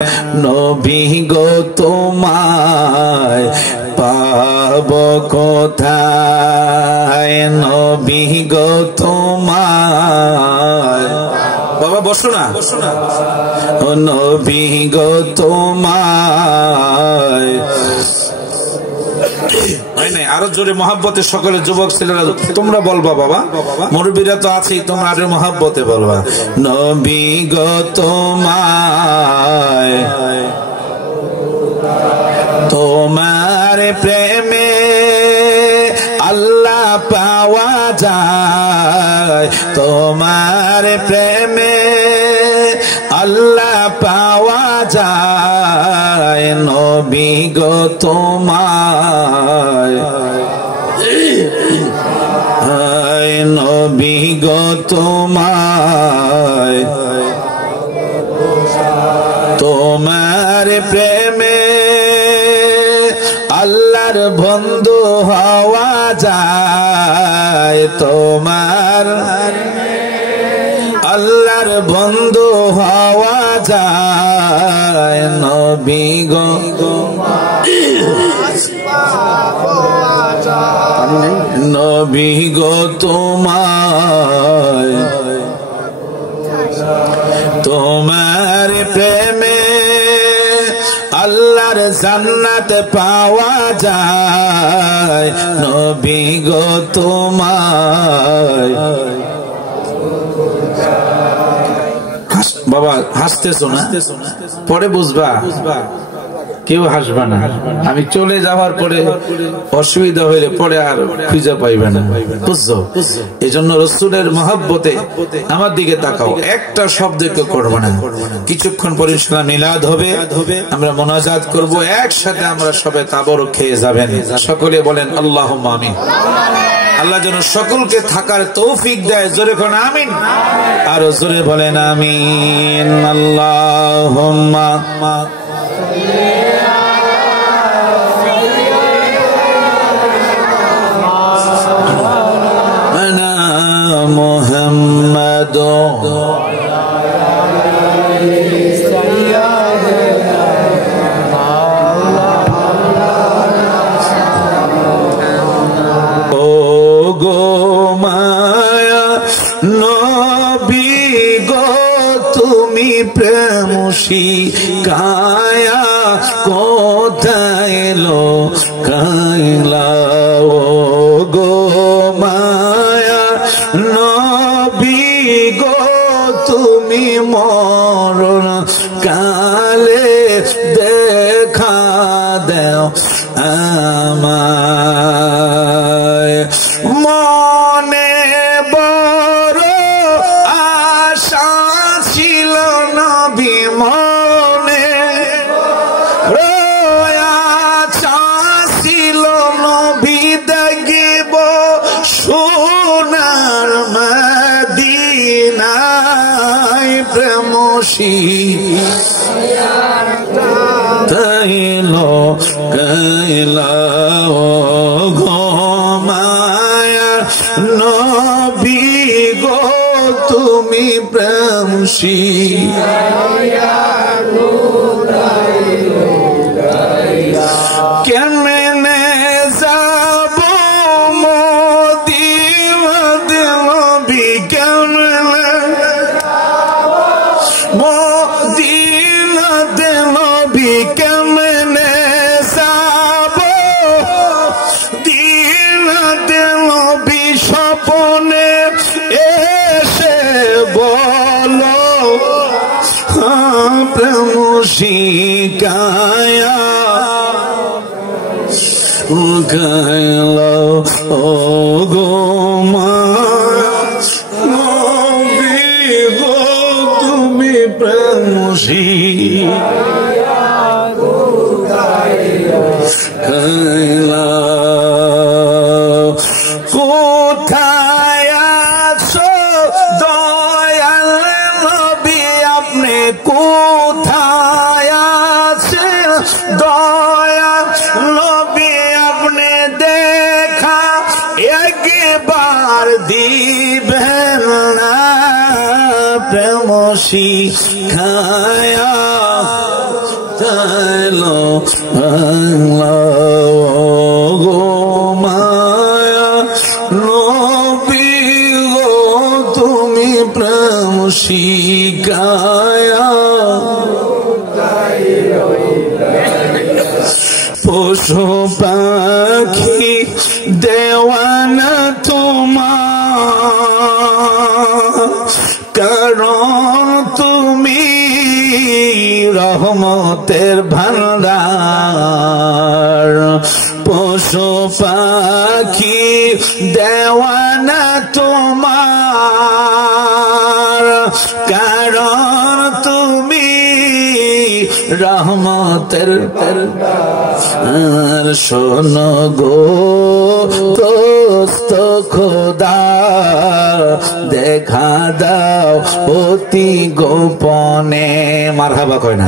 নবী গো তোমায় পাব কোথায়, নবী গো তোমায়। বাবা বসো না, ও নবী গো তোমায়। আরো জোরে মহাব্বতে সকলে যুবক ছেলেরা তোমরা বলবা, বাবা মুরব্বীরা তো আছেই, তোমরা আরো মহাব্বতে বলবা। নবী গো তোমায়, তোমার প্রেমে আল্লাহ পাওয়া যায়, তোমার প্রেমে আল্লাহ পাওয়া যায়। নবী গো তোমায়, নবী গো তোমায়, তোমার প্রেমে আল্লাহর বন্ধু হওয়া যায়, তোমার আল্লাহর বন্ধু হওয়া যায়। নবী গো নবী গো তোমায়, তোমার প্রেমে আল্লাহর জান্নাত পাওয়া যায়। নবী গো তোমায়। বাবা হাসতেছো না, পরে বুঝবা, কেউ হাসবা না। আমি চলে যাওয়ার পরে অসুবিধা হইলে পরে আর খুঁজে পাইবে না, বুঝছো? এই জন্য রসুলের মহব্বতে আমার দিকে তাকাও, একটা শব্দ কেউ করবো না। কিছুক্ষণ পরে ইনশাআল্লাহ মিলাদ হবে, আমরা মোনাজাত করব, একসাথে আমরা সবে তাবরক খেয়ে যাবেন। সকলে বলেন আল্লাহুম্মা আমিন। আল্লাহ যেন সকলকে থাকার তৌফিক দেয়, জোরে কোন আমিন, আরো জোরে বলেন আমিন। আল্লাহুম্মা আনা মুহাম্মাদ প্রেম শিখায়া কোথায় লোকাইলা, ও গো মায়া নবী গো তুমি মরণ কালে দেখা দেও আমায়। মনে বড় আশা ছিল নবী, মনে আশা ছিল নবী দেখিব সোনার মদিনায়। প্রেম শিখাইলো গাইলা, ও গো মায়া নবী গো তুমি প্রেম শিখাইলো কেমনে যাব মদিনাত নবী, কেমনে মদিনাত নবী, কেমনে যাব দিনাত নবী, স্বপনে এসে বলো প্রেম শিখায়া গাইলো, ও গো নবী গো তুমি প্রেম শিখাইলা। কোথায় আছো দয়াল নবী, আপনি কোথায় আছেন দয়াল নবী, আপনি দেখা একবার দিবেন না। প্রেম শিখায়া এলো গো মায়া নবী গো তুমি প্রেম শিখায়া পশু পাখি দেওয়ানা তোমার কারণ তুমি রহমতের ভান্ডার পশু পাখি দেওয়ানা তোমার কারণ তুমি রহমতের শোনো গো দোস্ত খোদা দেখা দাও অতি গোপনে মারহাবা কয় না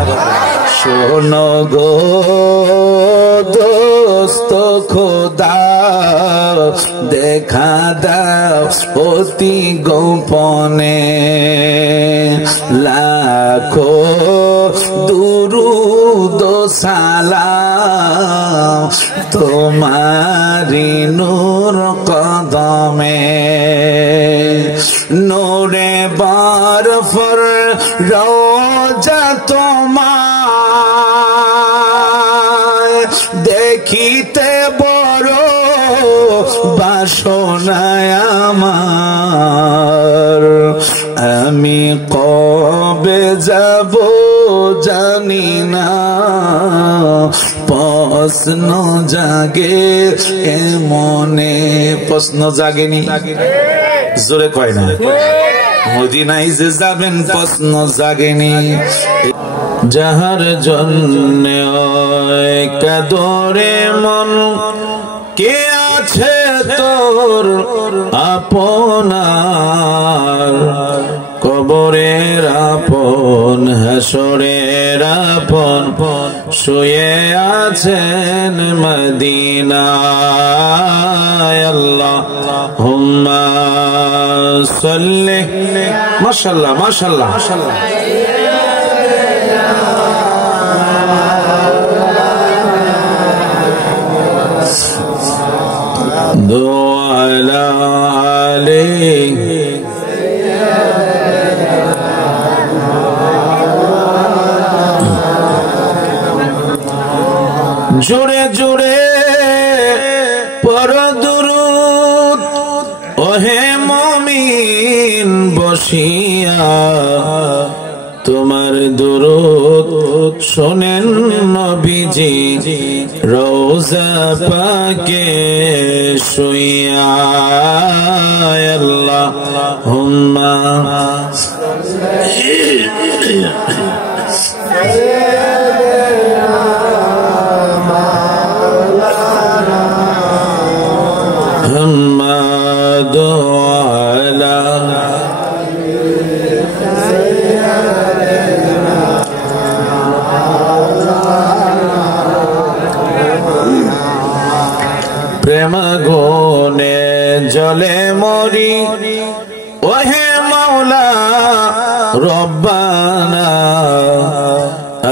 শোনো গো দোস্ত খোদা দেখা দাও অতি গোপনে লাখো দুরুদ সালাম তোমারি নূর কদমে নূরে বরফর রোজা তোমার দেখিতে বড় বাসনায় আমার আমি কবে যাব জানি না প্রশ্ন জাগে মনে প্রশ্ন জাগেনি জোরে কয় না মদিনায় যে যাবেন প্রশ্ন জাগেনি যাহার জন্য কাদরে মন কে আছে তোর আপনার কবরের আপন হাসরের আপন শুয়ে আছেন মদিনায় আল্লাহুম্মা সাল্লি মাশাআল্লাহ মাশাআল্লাহ মাশাআল্লাহ দুআলা আলাইহি জোরে জোরে পড় দুরূদ ওহে মুমিন বসিয়া তোমার দুরূদ শোনেন নবীজি রওজা পাকে শুইয়া আল্লাহুম্মা প্রেম গুনে জলে মরি ওহে মাওলা রব্বানা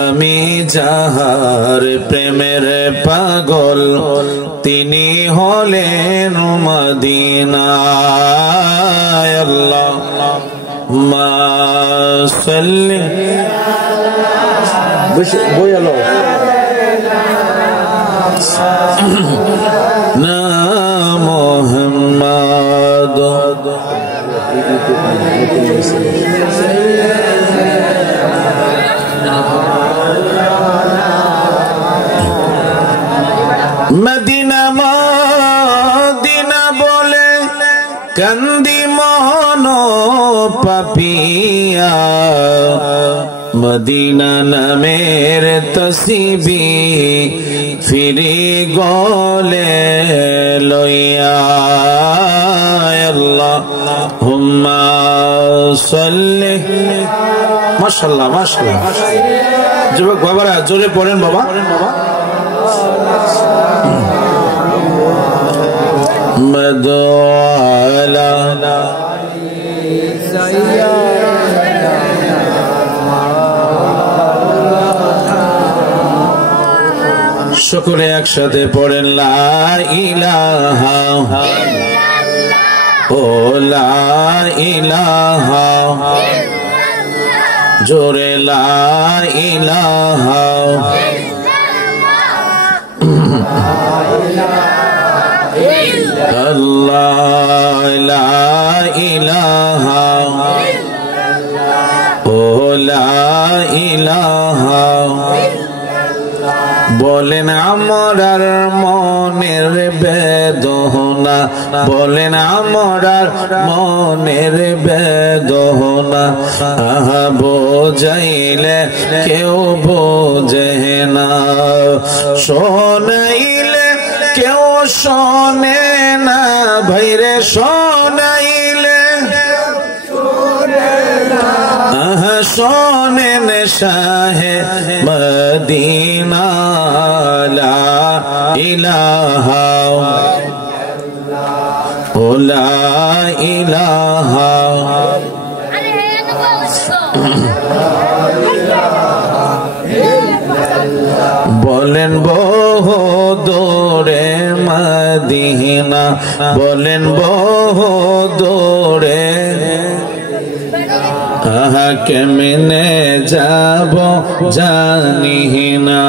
আমি যাহার প্রেমের পাগল তিনি হলেন মদিনায় আল্লাহুম্মা সাল্লি বইলো না মুহাম্মদ মদিনা মদিনা বলে কান্দি মোহন পাপিয়া মদিনা নামের তসবিহ ফিরি গলে লইয়া আল্লাহুম্মা সাল্লি মাশাআল্লাহ মাশাআল্লাহ যুবক বাবারা জোরে পড়েন বাবা মদআলা সকলে একসাথে পড়েন লা ইলাহা ও লা ইলাহা জোরে লা ইলাহা আল্লাহ লা ইলাহা ও লা ইলাহা বলেন আমরার মনের বেদনা বলেন আমরার মনের বেদনা আহা বোঝাইলে কেউ বোঝে না শোনাইলে কেউ শোনে না ভাইরে শোনাইলে শোনেন শাহে মদিনা লা ইলাহা ও লা ইলাহা বলেন বহু দূরে মদিনা বলেন বহু দূরে কেমনে যাব জানি না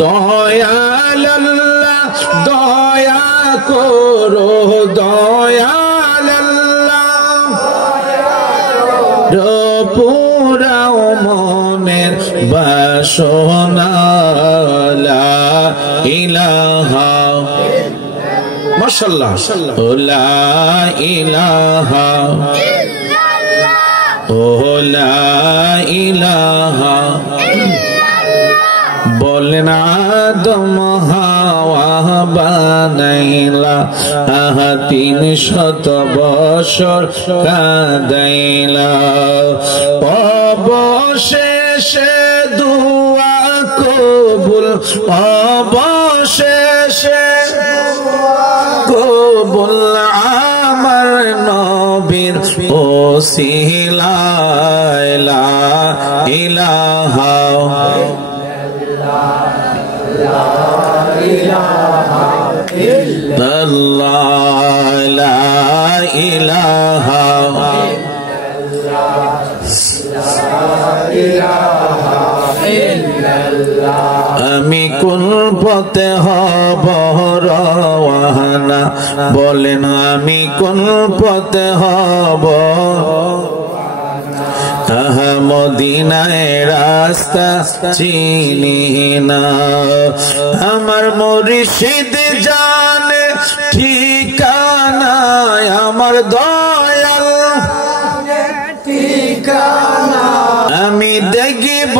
দয়াল আল্লাহ দয়া করো দয়াল আল্লাহ পুরাও মনের বাসনা লা ইলাহা মাশাআল্লাহ লা ইলাহা ও লা ইলাহা বলেন আদম হাওয়া বানাইলা 300 বছর কাদাইলা অবশেষে দুয়া কবুল অবশেষে কবুল আমার নবীর ওসিলা লা ইলাহা ইল্লাল্লাহ লা ইলাহা আমি কোন পথে হব রওয়ানা বলেন আমি কোন পথে হব মদিনায় রাস্তা চিনি না আমার মুর্শিদ জানে ঠিকানা আমার দয়াল ঠিকানা আমি দেখিব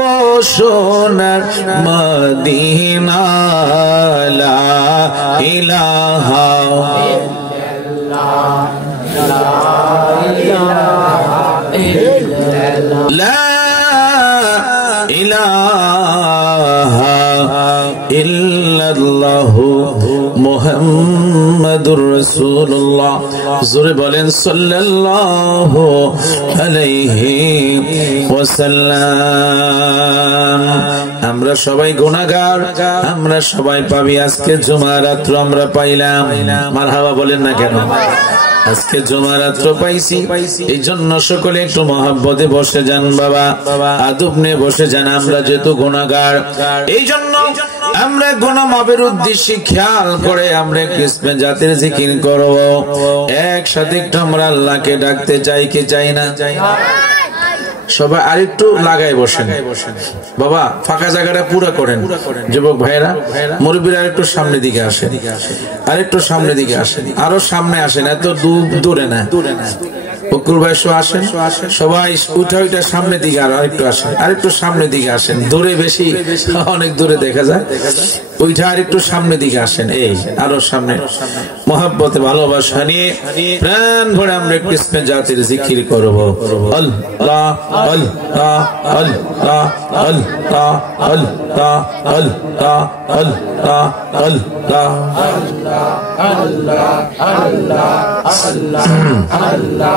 সোনার মদিনা লা ইলাহা লা ইলাহা ইল্লাল্লাহু মুহাম্মাদুর রাসূলুল্লাহ জোরে বলেন সাল্লাল্লাহু আলাইহি ওয়াসাল্লাম আমরা সবাই গুনাহগার আমরা সবাই পাবি আজকে জুমার রাত আমরা পাইলাম মারহাবা বলেন না কেন আজকে জুমার রাত পাইছি এই জন্য সকলে একটু মহব্বতে বসে যান বাবা আদব নিয়ে বসে যান আমরা যেহেতু গুনাহগার এই জন্য আমরা গুনাহ মাফের উদ্দেশ্যে খেয়াল করে আমরা কিসমে জাতির জিকির করব একসাথে একটু আমরা আল্লাহকে ডাকতে চাই কি চাই না সবাই আরেকটু লাগাই বসেন বাবা ফাঁকা জায়গাটা পুরো করেন যুবক ভাইরা মুরব্বিরা আরেকটু সামনের দিকে আসেন আরেকটু সামনের দিকে আসেন আরো সামনে আসেন এত দূরে না বকুল ভাই আসেন সবাই উঠা উঠা সামনের দিকে আরেকটু আসেন আরেকটু সামনের দিকে আসেন দূরে বেশি অনেক দূরে দেখা যায় ওইটা আরেকটু সামনের দিকে আসেন এই আরো সামনে মহব্বতে ভালোবাসা নিয়ে প্রাণ ভরে আমরা কিসমে জাতির জিকির করব আল্লাহ আল্লাহ আল্লাহ আল্লাহ আল্লাহ আল্লাহ আল্লাহ আল্লাহ আল্লাহ আল্লাহ আল্লাহ আল্লাহ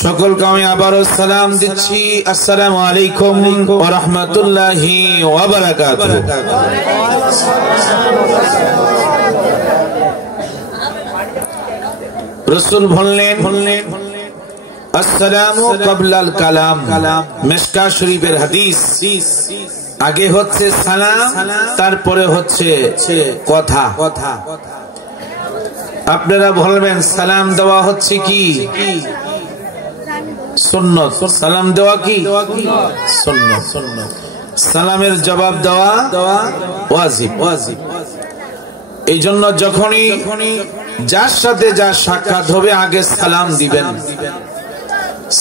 সকলকে আমি আবারও সালাম দিচ্ছি। আসসালামু আলাইকুম ওয়া রাহমাতুল্লাহি ওয়া বারাকাতুহু। রাসূল বললেন আসসালামু ক্বাবলাল কালাম, মিশকাত শরীফের হাদিস। আগে হচ্ছে সালাম, তারপরে হচ্ছে কথা। আপনারা বলবেন সালাম দেওয়া হচ্ছে কি সুন্নত, সালাম দেওয়া কি সুন্নত, সালামের জবাব দেওয়া ওয়াজিব। এই জন্য যখনই যার সাথে যার সাক্ষাৎ হবে আগে সালাম দিবেন,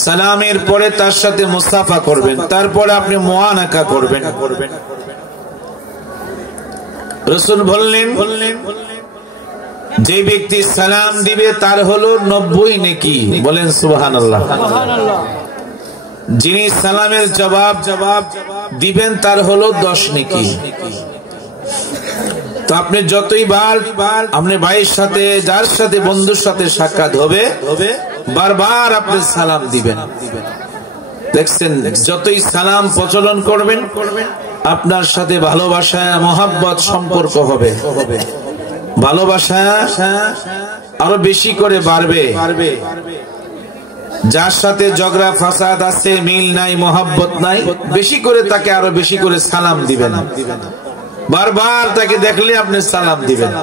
সালামের পরে তার সাথে মুসাফা করবেন, তারপরে আপনি মুআনাকা করবেন। রাসূল বললেন যে ব্যক্তি সালাম দিবে তার হলো 90 নেকি। বলেন সুবহানাল্লাহ। যিনি সালামের জবাব দিবেন তার হলো 10 নেকি। তো আপনি যতই বার আপনি ভাইয়ের সাথে যার সাথে বন্ধুর সাথে সাক্ষাৎ হবে বারবার আপনি সালাম দিবেন। দেখছেন, যতই সালাম প্রচলন করবেন আপনার সাথে ভালোবাসা মহব্বত সম্পর্ক হবে, ভালোবাসা আরো বেশি করে বাড়বে। যার সাথে ঝগড়া ফাসাদ আছে, মিল নাই, মহব্বত নাই, বেশি করে তাকে আরো বেশি করে সালাম দিবেন। বারবার তাকে দেখলে আপনি সালাম দিবেন,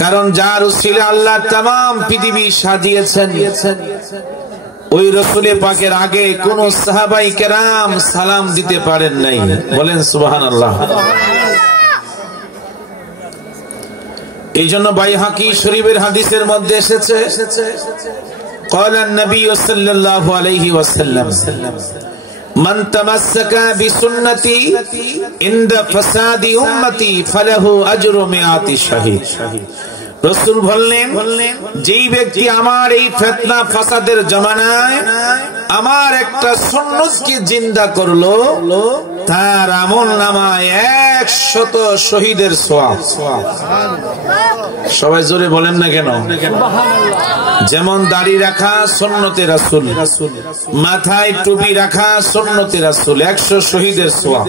কারণ যার উসিলে আল্লাহ তামাম পৃথিবী সাজিয়েছেন ওই রাসূলের পাকের আগে কোন সাহাবাই কেরাম সালাম দিতে পারেন নাই। বলেন সুবহানাল্লাহ। এই জন্য বাইহাকি শরীফের হাদিসের মধ্যে এসেছে قال النبي صلى الله عليه وسلم من تمسك بسنتي عند فساد امتي فله اجر 100 شهيد। রাসূল বললেন যেই ব্যক্তি আমার এই ফিতনা ফাসাদের জামানায় আমার একটা সুন্নতকে জিন্দা করলো তার আমলনামায় 100 শহীদের সওয়াব। সবাই জোরে বলেন না কেন? যেমন দাড়ি রাখা সুন্নতে রাসূল, মাথায় টুপি রাখা সুন্নতে রাসূল, 100 শহীদের সওয়াব।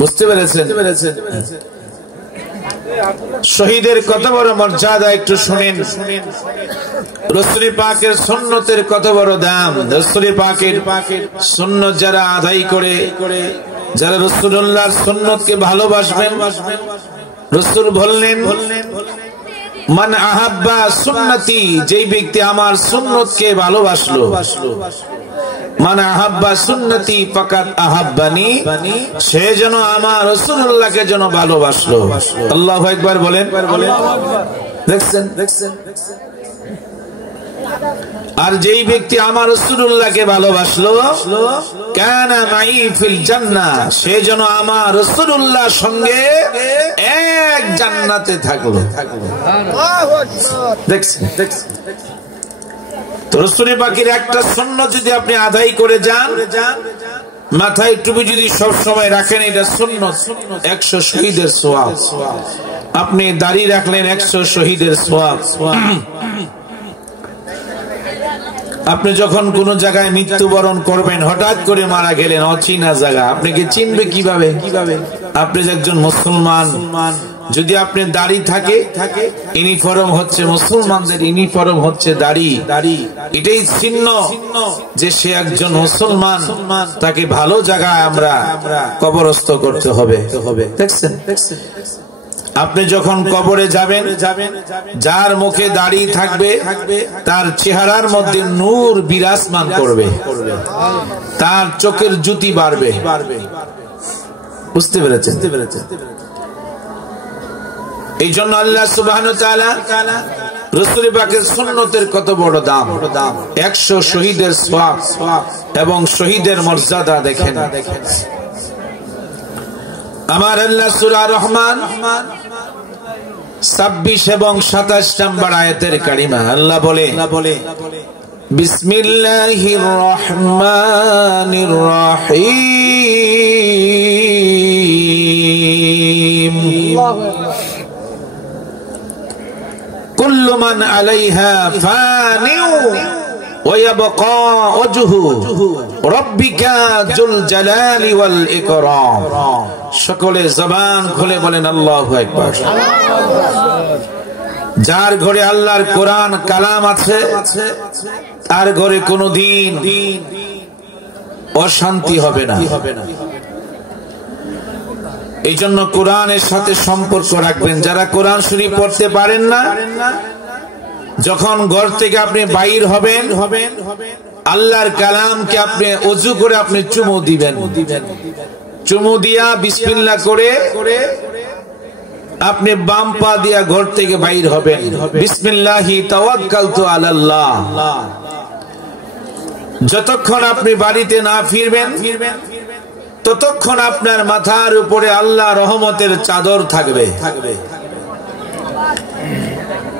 বুঝতে পেরেছেন? শহীদের কত বড় মর্যাদা একটু শুনেন। রাসূল পাকের সুন্নতের কত বড় দাম। রাসূল পাকের সুন্নত যারা আদায় করে, যারা রাসূলুল্লাহর সুন্নতকে ভালোবাসবেন, রাসূল বললেন মান আহাব্বা সুন্নতি, যেই ব্যক্তি আমার সুন্নতকে ভালোবাসলো, মান আহাব্বা সুন্নতি ফাকাদ আহাব্বানি, সে যেন আমার রাসূলুল্লাহকে যেন ভালোবাসলো। আল্লাহু আকবার বলেন। দেখছেন? আর যেই ব্যক্তি আমার রাসূলুল্লাহকে ভালোবাসলো কানা মাই ফিল জান্নাহ, সে যেন আমার রাসূলুল্লাহর সঙ্গে এক জান্নাতে থাকলো। দেখছেন? তো রাসূল পাকের একটা সুন্নাত যদি আপনি আদায় করে যান, মাথায় টুপি যদি সব সময় রাখেন, এটা সুন্নাত, 100 শহীদের সওয়াব। আপনি দাড়ি রাখলেন, 100 শহীদের সওয়াব। আপনি যখন কোন জায়গায় মৃত্যুবরণ করবেন, হঠাৎ করে মারা গেলেন, অচেনা জায়গা, আপনাকে চিনবে কিভাবে? আপনি একজন মুসলমান, যদি আপনি দাড়ি থাকে, ইউনিফর্ম হচ্ছে মুসলমানদের ইউনিফর্ম হচ্ছে দাড়ি, এটাই চিহ্ন যে সে একজন মুসলমান। তাকে ভালো জায়গায় আমরা কবরস্থ করতে হবে। দেখছেন? আপনি যখন কবরে যাবেন, যার মুখে দাড়ি থাকবে তার চেহারার মধ্যে নূর বিরাজমান করবে, তার চোখের জ্যোতি বাড়বে। বুঝতে পেরেছেন? এই জন্য আল্লাহ সুবহানাহু ওয়া তাআলা রাসূল পাকের সুন্নতের কত বড় দাম। 100 শহীদের সওয়াব এবং শহীদের মর্যাদা দেখেন। আমার আল্লাহ সূরা রহমান 26 এবং 27 নম্বর আয়াতের কারিমা আল্লাহ বলে বিসমিল্লাহির রহমানির রহিম কুল্লু মান আলাইহা ফানিউ ওয়া ইয়াবকা ওয়াজহু রাব্বিকা যুল জালালি ওয়াল ইকরাম। সকলে জবান খুলে বলেন আল্লাহু আকবার। যার ঘরে আল্লাহর কোরআন কালাম আছে তার ঘরে কোনোদিন অশান্তি হবে না। এই জন্য কোরআনের সাথে সম্পর্ক রাখবেন। যারা কোরআন শরীফ পড়তে পারেন না, যখন ঘর থেকে আপনি বাইর হবেন, আল্লাহর কালামকে আপনি ওযু করে আপনি চুমু দিবেন। চুমু দিয়া বিসমিল্লাহ করে আপনি বাম পা দিয়া ঘর থেকে বাইর হবেন। বিসমিল্লাহি তাওয়াক্কালতু আলাল্লাহ। যতক্ষণ আপনি বাড়িতে না ফিরবেন ততক্ষণ আপনার মাথার উপরে আল্লাহ রহমতের চাদর থাকবে।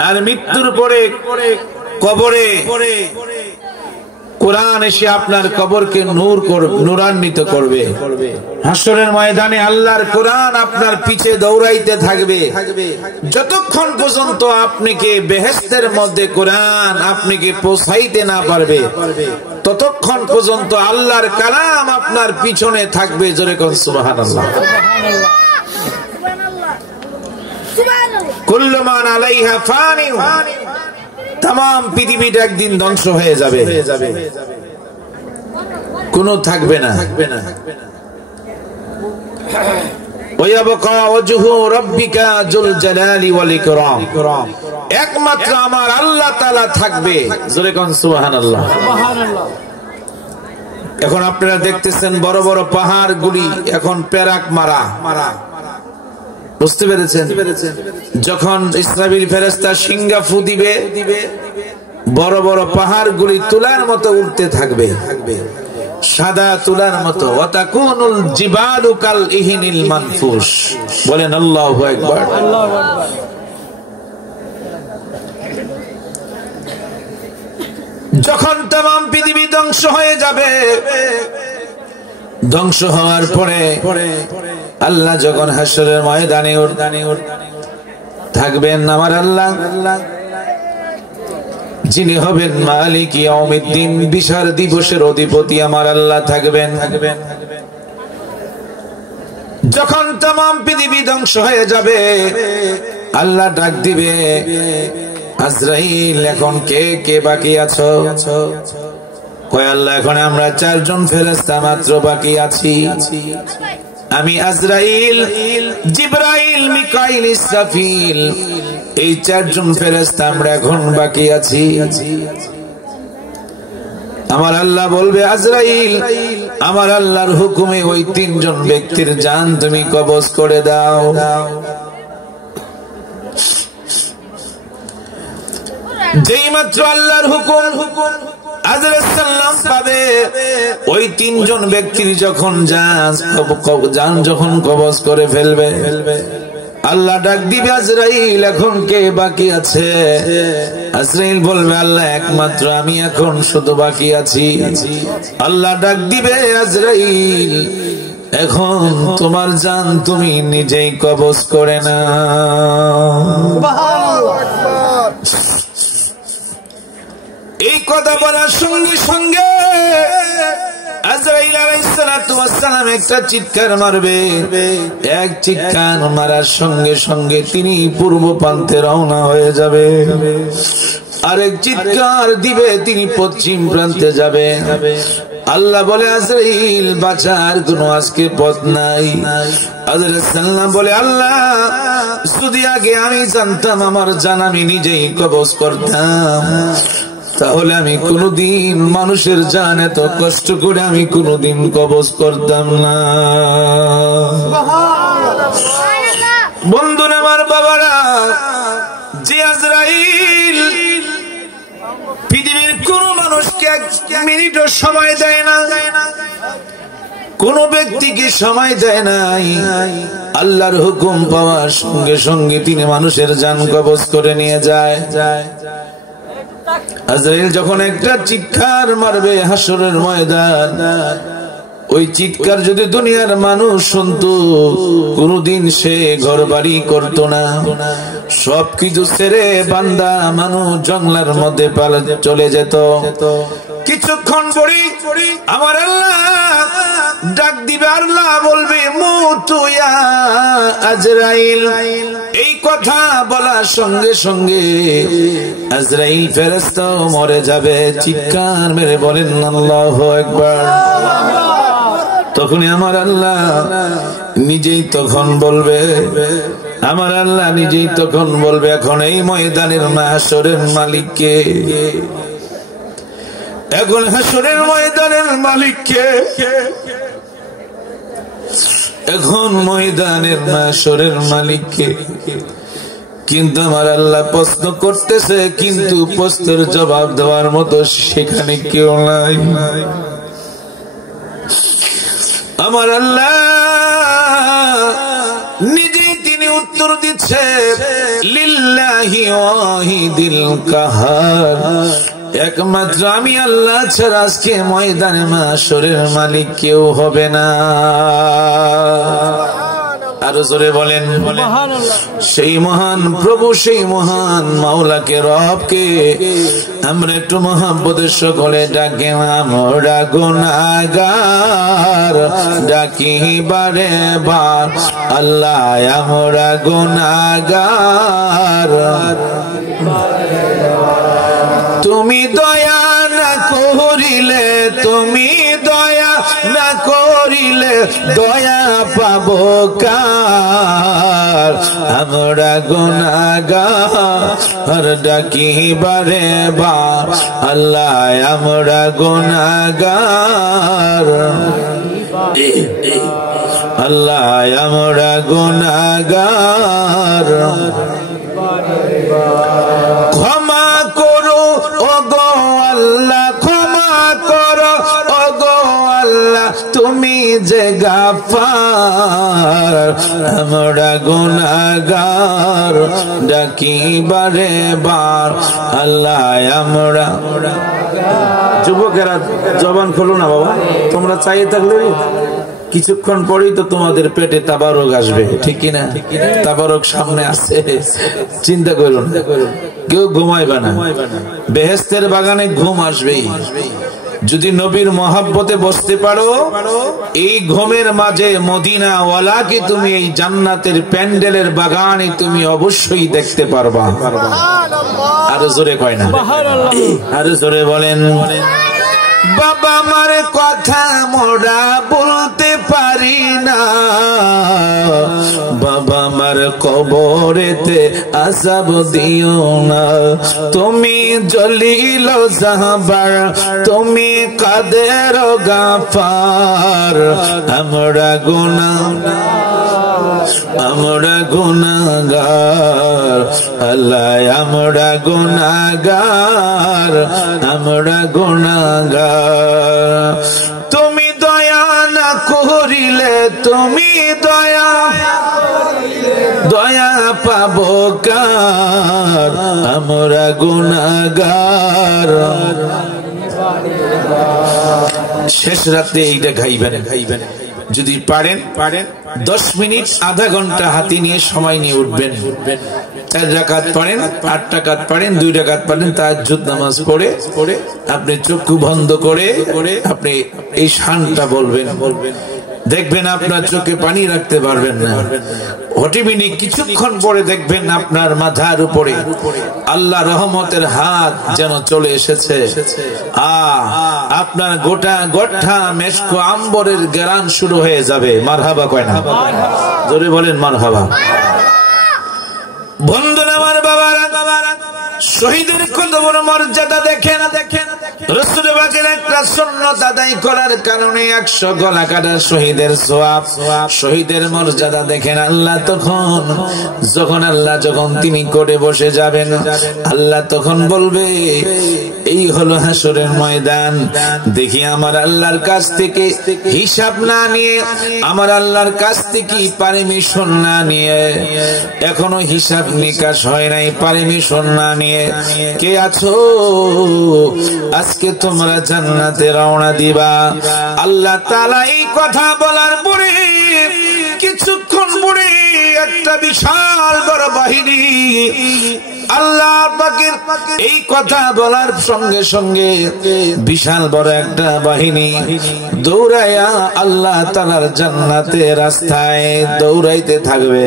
আর মৃত্যুর পরে কবরে কোরআন এসে আপনার কবরকে নূরান্বিত করবে। হাসরের ময়দানে আল্লাহর কোরআন আপনার পিছে দৌড়াইতে থাকবে। যতক্ষণ পর্যন্ত আপনাকে বেহেশতের মধ্যে কোরআন আপনাকে পৌঁছাইতে না পারবে ততক্ষণ পর্যন্ত আল্লাহর কালাম আপনার পিছনে থাকবে। জোরে কোন সুবহানাল্লাহ। কুল্লু মান আলাইহা ফানিউ। তাম পৃথিবীটা একদিন ধ্বংস হয়ে যাবে, কোনো থাকবে না। একমাত্র আমার আল্লাহ তাআলা থাকবে। জোরে কোন সুবহানাল্লাহ। এখন আপনারা দেখতেছেন বড় বড় পাহাড়গুলি এখন পেরাক মারা। বুঝতে পেরেছেন? যখন ইসরাফিল ফেরেশতা সিংহা ফু দিবে বড় বড় পাহাড়গুলি তুলার মতো উঠতে থাকবে, সাদা তুলার মতো। ওয়াতাকুনুল জিবালু কাল ইহিনিল মানফুস। বলেন আল্লাহু আকবার। যখন तमाम পৃথিবী ধ্বংস হয়ে যাবে, ধ্বংস হওয়ার পরে আল্লাহ যখন হাসরের ময়দানে থাকবেন, আমার আল্লাহ যিনি হবেন মালিক ইয়াউমিদ্দিন, বিচার দিবসের অধিপতি আমার আল্লাহ থাকবেন। যখন तमाम পৃথিবী ধ্বংস হয়ে যাবে আল্লাহ ডাক দিবে, আজরাইল এখন কে কে বাকি আছো? কয় আল্লাহ এখন আমরা 4 জন ফেরেশতা মাত্র বাকি আছি। আমি আজরাইল, জিবরাইল, মিকাইল, ইসরাফিল, এই 4 জন ফেরেশতা আমরা এখন বাকি আছি। আমার আল্লাহ বলবে, আজরাইল আমার আল্লাহর হুকুমে ওই 3 জন ব্যক্তির জান তুমি কবজ করে দাও। যেই মাত্র আল্লাহর হুকুম আজরাইল সালাম পাবে, ওই 3 জন ব্যক্তির যখন জান যখন কবজ করে ফেলবে, আল্লাহ ডাক দিবে, আজরাইল এখন কে বাকি আছে? আজরাইল বলবে, আল্লাহ একমাত্র আমি এখন শুধু বাকি আছি। আল্লাহ ডাক দিবে, আজরাইল এখন তোমার জান তুমি নিজেই কবজ করে না। এই কথা বলার সঙ্গে সঙ্গে আজরাইল আলাইহিস সালাতু ওয়াস সালাম একটা চিৎকার মারবে। এক চিৎকার মারার সঙ্গে সঙ্গে তিনি পূর্ব প্রান্তে রওনা হয়ে যাবে। আরেক চিৎকার দিবে, তিনি পশ্চিম প্রান্তে যাবে। আল্লাহ বলে, আজরাইল বাঁচার কোনো আজকে পথ নাই। আজরাইল সালাম বলে, আল্লাহ যদি আগে আমি জানতাম আমার জান আমি নিজেই কবজ করতাম, তাহলে আমি কোনদিন মানুষের জান এত কষ্ট করে আমি কোনদিন কবজ করতাম না। বন্ধুরা আমার, বাবারা, যে আজরাইল পৃথিবীর কোন মানুষকে 1 মিনিটও সময় দেয় না, কোন ব্যক্তিকে সময় দেয় নাই, আল্লাহর হুকুম পাওয়ার সঙ্গে সঙ্গে তিনি মানুষের জান কবজ করে নিয়ে যায়। আজরাইল যখন একটা চিৎকার মারবে হাসরের ময়দান, ওই চিৎকার যদি দুনিয়ার মানুষ শুনতো, কোনদিন সে ঘর বাড়ি করতো না। সবকিছু ছেড়ে বান্দা মানুষ জঙ্গলার মধ্যে চলে যেত। কিছুক্ষণ পরে আমার আল্লাহ ডাক দিবে, আল্লাহ বলবে মুতু ইয়া আজরাইল। এই কথা বলার সঙ্গে সঙ্গে আজরাইল ফেরেশতা মরে যাবে। চিৎকার মেরে বলেন আল্লাহু আকবার। তখনই আমার আল্লাহ নিজেই তখন বলবে, আমার আল্লাহ নিজেই তখন বলবে, এখন এই ময়দানের মাহশরের মালিককে, এখন হাসরের ময়দানের মালিককে, এখন ময়দানের মাহশরের মালিককে। কিন্তু আমার আল্লাহ প্রশ্ন করতেছে, কিন্তু প্রশ্নের জবাব দেওয়ার মতো সেখানে কেউ নাই। আমার আল্লাহ নিজেই তিনি উত্তর দিচ্ছে, লিল্লাহি ওয়াহিদিল কাহার, একমাত্র আমি আল্লাহ ছাড়া আজকে ময়দানে মাহশরের মালিক কেউ হবে না। আরো জোরে বলেন সেই মহান প্রভু, সেই মহান মাওলাকে, রবকে আমরা একটু মহব্বতের সকলে ডাকি। আমরা গুনাহগার ডাকি বারে বার, আল্লাহ আমরা গুনাহগার, তুমি দয়া না করিলে, তুমি দয়া না করিলে দয়া পাবো কার। আমরা গুনাহগার ডাকি বারে বার, আল্লাহ আমরা গুনাহগার, আল্লাহ আমরা গুনাহগার। ক্ষমা করো ওগো আল্লাহ, ক্ষমা করো ওগো আল্লাহ, তুমি যে গাফফার। আমরা গুনাহগার ডাকি বারে বার, আল্লাহ আমরা। যুবকেরা জবান খোলো না বাবা, তোমরা চাইয়ে থাকলে কিছুক্ষণ পরেই তো তোমাদের পেটে তাবারক আসবে, ঠিক কিনা? তাবারক সামনে আসছে, চিন্তা করো না, কেউ ঘুমাইবে না। বেহেশতের বাগানে ঘুম আসবেই। যদি নবীর মহব্বতে বসতে পারো, এই ঘুমের মাঝে মদিনা ওয়ালাকে তুমি এই জান্নাতের প্যান্ডেলের বাগানে তুমি অবশ্যই দেখতে পারবা। আরো জোরে কয় না, আরো জোরে বলেন। বাবা আমার কথা মোরা বলতে পারি না, বাবা আমার কবরেতে আযাব দিও না। তুমি জলিল জাহবার, তুমি কাদের গাফার। আমরা গুনাহগার, আল্লাহ আমরা গুনাহগার, আমরা গুনাহগার। তুমি দয়া না করিলে, তুমি দয়া পাবো কার। আমরা গুনাহগার। শেষ রাতে এইটা গাইবেন। যদি পারেন 10 মিনিট আধা ঘন্টা হাতে নিয়ে সময় নিয়ে উঠবেন। 4 রাকাত পড়েন, 8 রাকাত পড়েন, 2 রাকাত পড়েন, তাহাজ্জুদ নামাজ পড়ে আপনি চক্ষু বন্ধ করে আপনি এই শানটা বলবেন। দেখবেন আপনার চোখে পানি রাখতে পারবেন না। অটোমেটিক কিছুক্ষণ পরে দেখবেন আপনার মাথার উপরে আল্লাহ রহমতের হাত যেন চলে এসেছে। আপনার গোটা মেশকো আম্বরের ঘ্রাণ শুরু হয়ে যাবে। মারহাবা কয় না? জোরে বলেন মারহাবা। বন্ধুরা আমার বাবারা, শহীদের কত বড় মর্যাদা দেখেন। রাসূল পাকের একটা সুন্নাত আদায় করার কারণে 100 গলা কাটা শহীদের সওয়াব, শহীদের মর্যাদা দেখেন। আল্লাহ যখন তিনি করে বসে যাবেন, আল্লাহ তখন বলবে এই হলো হাসরের ময়দান। দেখি আমার আল্লাহর কাছ থেকে হিসাব না নিয়ে, আমার আল্লাহর কাছ থেকে পারমিশন না নিয়ে, এখনো হিসাব নিকাশ হয় নাই, পারমিশন না নিয়ে কে আছো আজকে তোমরা জান্নাতে রওনা দিবা? আল্লাহ তাআলা এই কথা বলার পরে কিছুক্ষণ পরে একটা বিশাল বড় বাহিনী, আল্লাহ পাকের এই কথা বলার সঙ্গে সঙ্গে বিশাল বড় একটা বাহিনী দৌড়াইয়া আল্লাহ তাআলার জান্নাতের রাস্তায় দৌড়াইতে থাকবে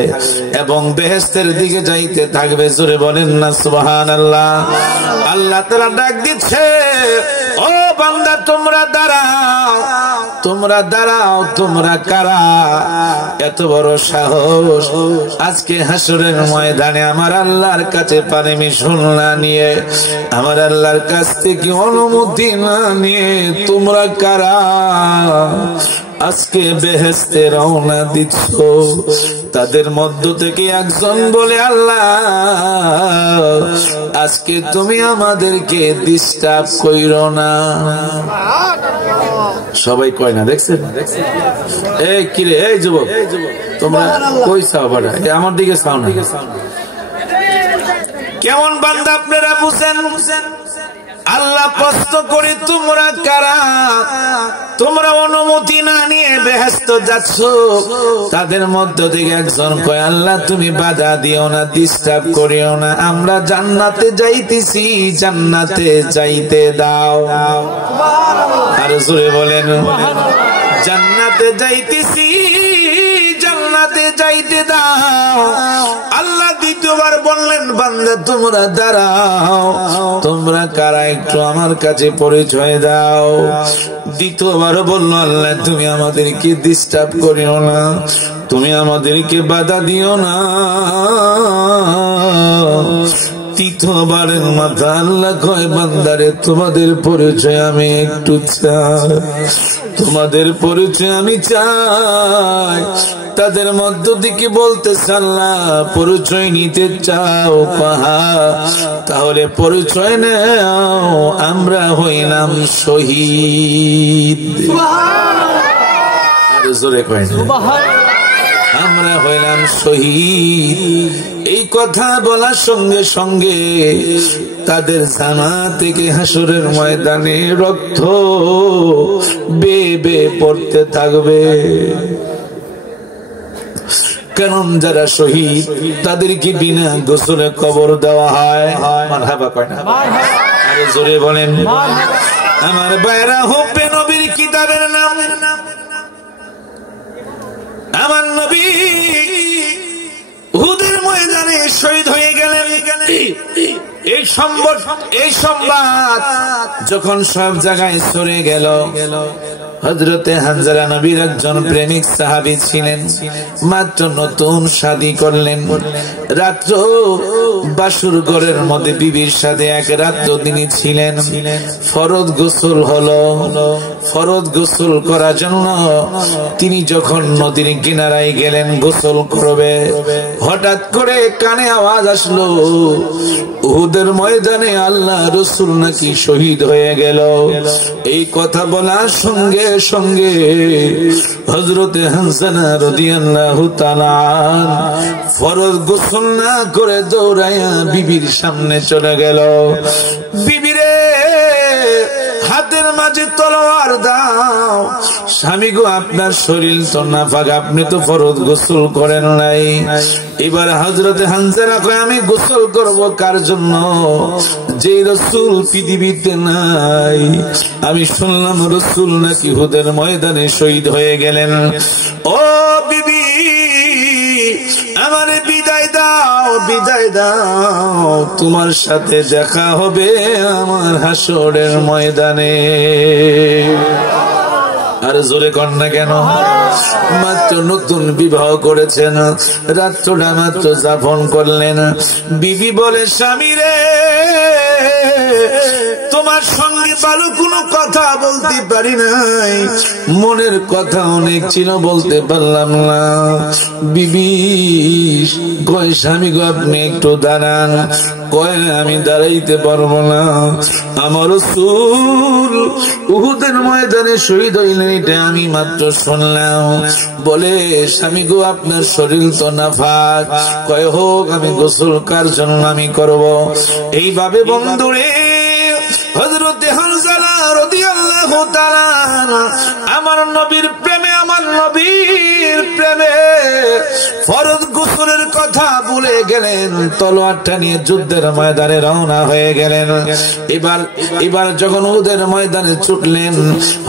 এবং বেহেশতের দিকে যাইতে থাকবে। জোরে বলেন না সুবহানাল্লাহ। আল্লাহ তাআলা ডাক দিচ্ছে, ও বান্দা তোমরা দাঁড়াও, তোমরা দাঁড়াও, তোমরা কারা? এত বড় সাহস আজকে হাসরের ময়দানে আমার আল্লাহর কাছে পারমিশন না নিয়ে, আমার আল্লাহর কাছ থেকে অনুমতি না নিয়ে তোমরা কারা আজকে বেহেশতে রওনা দিচ্ছ? তাদের মধ্য থেকে একজন বলে, আল্লাহ আজকে তুমি আমাদেরকে ডিস্টার্ব কইরো না। সবাই কয় না, দেখছেন? এই কিরে, এই যুবক তোমরা কই চাও বাড়া? আমার দিকে চাও না। কেমন বান্দা আপনারা বুঝেন? আল্লাহ প্রশ্ন করে, তোমরা কারা? তোমরা অনুমতি না নিয়ে বেহেশতে যাচ্ছ। তাদের মধ্য থেকে একজন কয়, আল্লাহ তুমি বাধা দিও না, ডিস্টার্ব করিও না, আমরা জান্নাতে যাইতেছি, জান্নাতে যাইতে দাও। আর জোরে বলেন, জান্নাতে যাইতেছি, জান্নাতে যাইতে দাও। আল্লাহ দ্বিতীয়বার বললেন, বান্দা তোমরা দাঁড়াও, তোমরা কারা একটু আমার কাছে পরিচয় দাও। দ্বিতীয়বারও বলল, আল্লাহ তুমি আমাদেরকে ডিস্টার্ব করিও না, তুমি আমাদেরকে বাধা দিও না। তৃতীয়বারের মাথা আল্লাহ কয়, বান্দারে তোমাদের পরিচয় আমি একটু চাই, তোমাদের পরিচয় আমি চাই। তাদের মধ্য থেকে বলতেছে, আল্লাহ পরিচয় নিতে চাও পাহা, তাহলে পরিচয় নাও, আমরা হইলাম শহীদ। আর জোরে কয় না, আমরা হইলাম শহীদ। এই কথা বলার সঙ্গে সঙ্গে তাদের জামা থেকে হাসরের ময়দানে রক্ত বেয়ে বেয়ে পড়তে থাকবে। কারণ যারা শহীদ তাদেরকে বিনা গোসলে কবর দেওয়া হয়। মারহাবা কয় না? আরে জোরে বলেন। আমার বাইরা হোপে নবীর কিতাবের নাম, আমার নবী উহুদের ময়দানে শহীদ হয়ে গেলেন। এই সংবাদ যখন সব জায়গায় ছড়িয়ে গেল, হযরতে হানজালা নবীর একজন প্রেমিক সাহাবী ছিলেন, মাত্র নতুন শাদী করলেন। রাত্র বাসুর ঘরের মধ্যে বিবির সাথে এক রাত্র তিনি ছিলেন। ফরজ গোসল হলো, ফরজ গোসল করার জন্য তিনি যখন নদীর কিনারায় গেলেন গোসল করবে, হঠাৎ করে কানে আওয়াজ আসলো, উহুদের ময়দানে আল্লাহ রাসূল নাকি শহীদ হয়ে গেল। এই কথা বলার সঙ্গে সঙ্গে হযরতে হানজালা রাদিয়াল্লাহু তাআলা ফরজ গোসল না করে দৌড়াইয়া বিবির সামনে চলে গেল। বিবিরে হাতের মাঝে তলোয়ার দাও, স্বামী গো আপনার শরীর তো নাপাক, আপনি তো ফরজ গোসল করেন নাই। এবার হযরতে হানজালা কয়, আমি গোসল করব কার জন্য? যে রাসূল পৃথিবীতে নাই। আমি শুনলাম রাসূল নাকি উহুদের ময়দানে শহীদ হয়ে গেলেন। ও বিবি আমারে বিদায় দাও, বিদায় দাও, তোমার সাথে দেখা হবে আমার হাসরের ময়দানে। আর জোরে কর না কেন? মাত্র নতুন বিবাহ করেছেন, রাত্রটা মাত্র যাপন করলেন। বিবি বলে, স্বামী রে তোমার সঙ্গে ভালো কোনো কথা বলতে পারি নাই, মনের কথা অনেক ছিল বলতে পারলাম না। বিবি কয় স্বামী গো আপনি একটু দাঁড়ান। কয় আমি দাঁড়াইতে পারবো না, আমার রাসূল উহুদের ময়দানে শহীদ হইলেন এটা আমি মাত্র শুনলাম। বলে স্বামী গো আপনার শরীর তো নাফাক। কয় হোক, আমি গোসল কার জন্য আমি করব। এইভাবে বন্ধুরে হযরতে হানজালা রাদিয়াল্লাহু তাআলা আমার নবীর প্রেমে, আমার নবীর প্রেমে ফরজ গোসলের কথা ভুলে গেলেন, তলোয়ারটা নিয়ে যুদ্ধের ময়দানে রওনা হয়ে গেলেন। এবার যখন উহুদের ময়দানে ছুটলেন,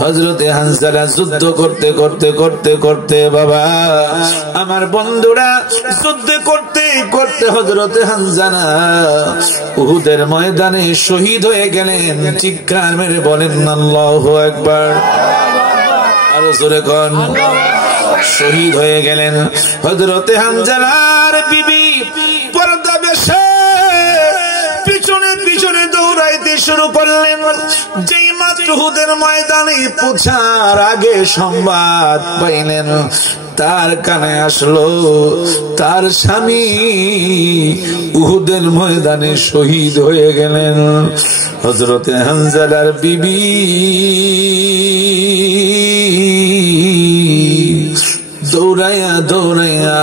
হযরতে হানজালা যুদ্ধ করতে করতে করতে করতে বাবা আমার বন্ধুরা যুদ্ধ করতে করতে হযরতে হানজালা উহুদের ময়দানে শহীদ হয়ে গেলেন। চিৎকার মেরে বলেন আল্লাহু আকবার। আরো জোরে কোন শহীদ হয়ে গেলেন। হযরতে হানজালার বিবি পর্দা বেশে পিছনে পিছনে দৌড়াইতে শুরু করলেন। যেই মাত্র উহুদের ময়দানে পৌঁছার আগে সংবাদ পাইলেন, তার কানে আসলো তার স্বামী উহুদের ময়দানে শহীদ হয়ে গেলেন। হযরতে হানজালার বিবি দৌড়াইয়া দৌড়াইয়া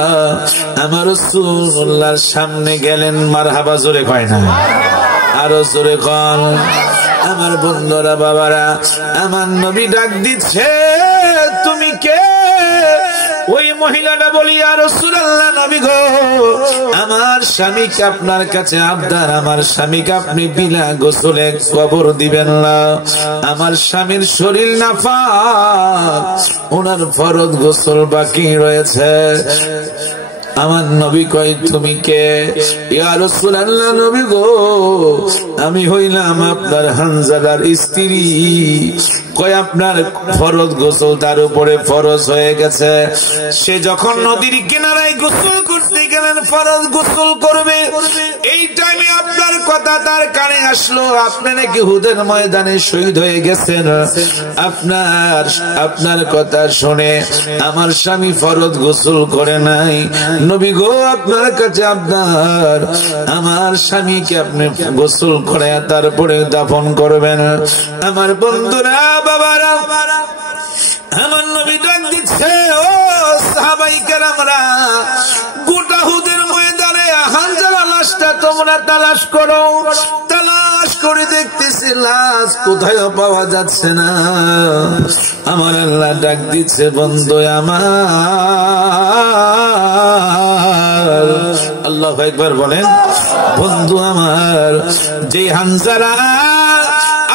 আমার রাসূলুল্লাহর সামনে গেলেন। মারহাবা জোরে কয় না, আরো জোরে কন। আমার বন্ধুরা বাবারা, আমার নবী ডাক দিচ্ছে, তুমি কে? ওই মহিলাটা বলি, ইয়া রাসূলুল্লাহ নবী গো, আমার স্বামীকে আপনার কাছে আবদার, আমার স্বামীকে আপনি বিনা গোসলে কবর দিবেন না। আমার স্বামীর শরীর নাফাক, ওনার ফরজ গোসল বাকি রয়েছে। আমার নবী কয় তুমি কে? ইয়া রাসূলুল্লাহ নবী গো, আমি হইলাম আপনার হানজালার স্ত্রী। কয় আপনার ফরজ গোসল তার উপরে ফরজ হয়ে গেছে। সে যখন নদীর কিনারায় গোসল করতে গেলেন, ফরজ গোসল করবে, এই টাইমে আপনার কথা তার কানে আসলো, আপনি নাকি উহুদের ময়দানে শহীদ হয়ে গেছেন। আপনার কথা শুনে আমার স্বামী ফরজ গোসল করে নাই। নবী গো, আপনার কাছে আপনার আমার স্বামীকে আপনি গোসল করে তারপরে দাফন করবেন। আমার বন্ধুরা বাবারা, আমার নবী ডাক দিচ্ছে, ও সাহাবায়ে কেরামরা, গোটা উহুদের ময়দানে হানজালা লাশটা তোমরা তালাশ করো। তালাশ করে দেখতেছি লাশ কোথায় পাওয়া যাচ্ছে না। আমার আল্লাহ ডাক দিচ্ছে, বন্ধু আমার, আল্লাহু আকবার বলেন, বন্ধু আমার, যে হানজালা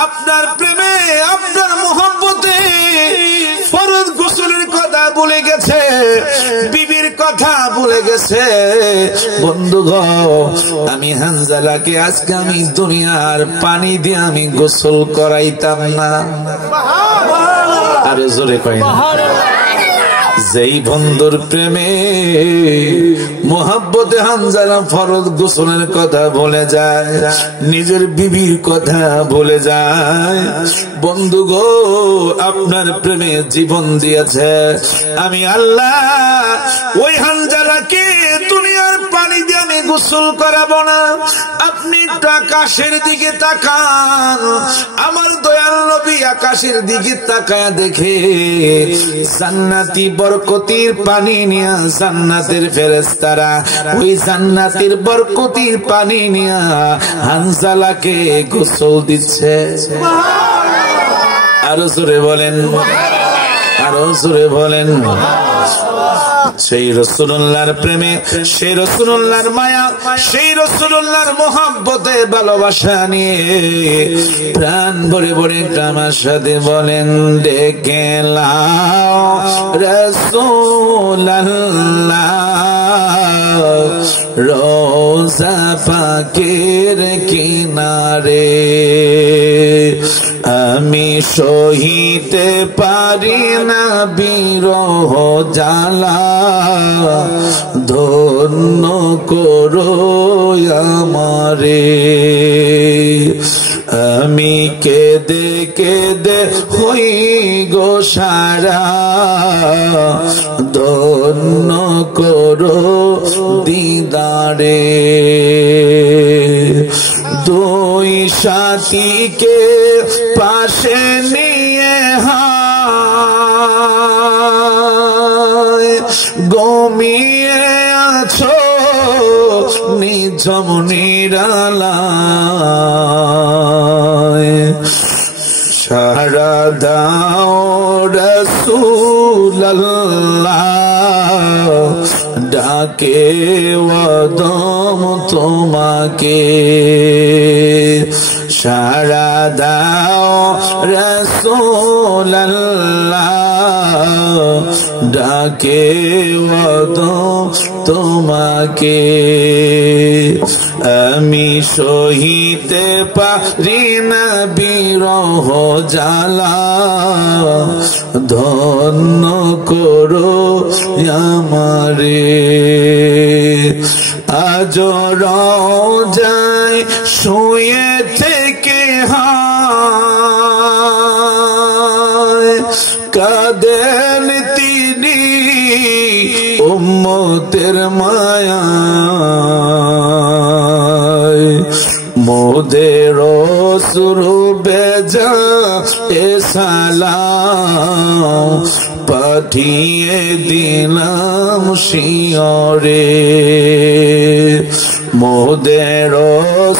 আপনার প্রেমে, আপনার মোহব্বতে ফরজ গোসলের কথা ভুলে গেছে, বিবির কথা ভুলে গেছে, বন্ধু গো, আমি হানজালাকে আজকে আমি দুনিয়ার পানি দিয়ে আমি গোসল করাইতাম না। আরে জোরে কয় না। যেই বন্ধুর প্রেমে মোহাব্বতে হানজালা ফরজ গোসলের কথা ভুলে যায়, নিজের বিবির কথা ভুলে যায়, বন্ধু গো, আপনার প্রেমে জীবন দিয়েছে আমি আল্লাহ, ওই হানজালাকে দুনিয়ার পানি দিয়ে আমি গোসল করাবো না। আপনি আকাশের দিকে তাকান, আমার দয়াল নবী আকাশের দিকে তাকায় দেখে জান্নাতি বরকতির পানি নিয়া জান্নাতের ফেরেশতারা ওই জান্নাতের বরকতির পানি নিয়া হানজালাকে গোসল দিচ্ছে। আরো জোরে বলেন, আরো জোরে বলেন। সেই রাসূলুল্লাহর প্রেমে, সেই রাসূলুল্লাহর মায়া, সেই রাসূলুল্লাহর মোহাব্বতে ভালোবাসা নিয়ে প্রাণ ভরে ভরে আমার সাথে বলেন, ডেকে লাও রাসূলুল্লাহ রোজা পাকের কিনারে, আমি সহিতে পারি না বিরহ জ্বালা, ধন্য করো আমারে। আমি কেঁদে কেঁদে হই গো সারা, ধন্য করো দিদারে। দুই সাথীকে পাশে নিয়ে ঘুমিয়ে আছো নিঝুম নিরালায়, সারা দাও রাসূলুল্লাহ, ডাকে ওয়াদম তোমাকে। সারা দাও রাসূলুল্লাহ, ডাকে ওয়াদম তোমাকে। আমি সহিতে পারি না বিরহ জ্বালা, ধন্য করো আমারে। আজ রওজায় শুয়ে থেকে কাঁদেন তিনি উম্মতের মায়ায়, মোদের সুরবে যা এ সালাম পাঠিয়ে দিলাম শিয়রে। মোদের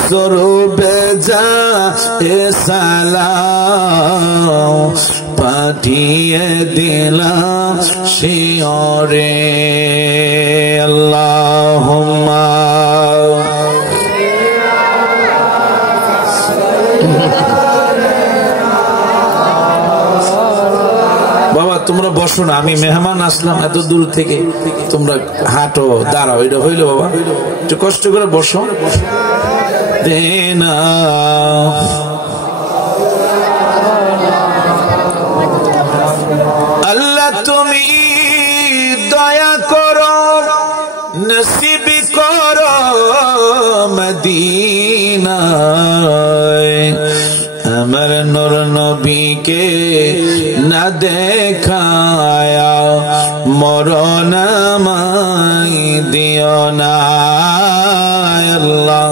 সুরবে যা এ সালাম পাঠিয়ে দিলাম শিয়রে। আল্লাহুম্মা বাবা তোমরা বসো না, আমি মেহমান আসলাম এত দূর থেকে, তোমরা হাঁটো দাঁড়াও, এটা হইলো বাবা, একটু কষ্ট করে বসো। দেনা আল্লাহ তুমি দয়া করো, নসিব করো মদিনায়, আমার নূর নবীকে না দেখায়া মরণ আমায় দিও না। আল্লাহ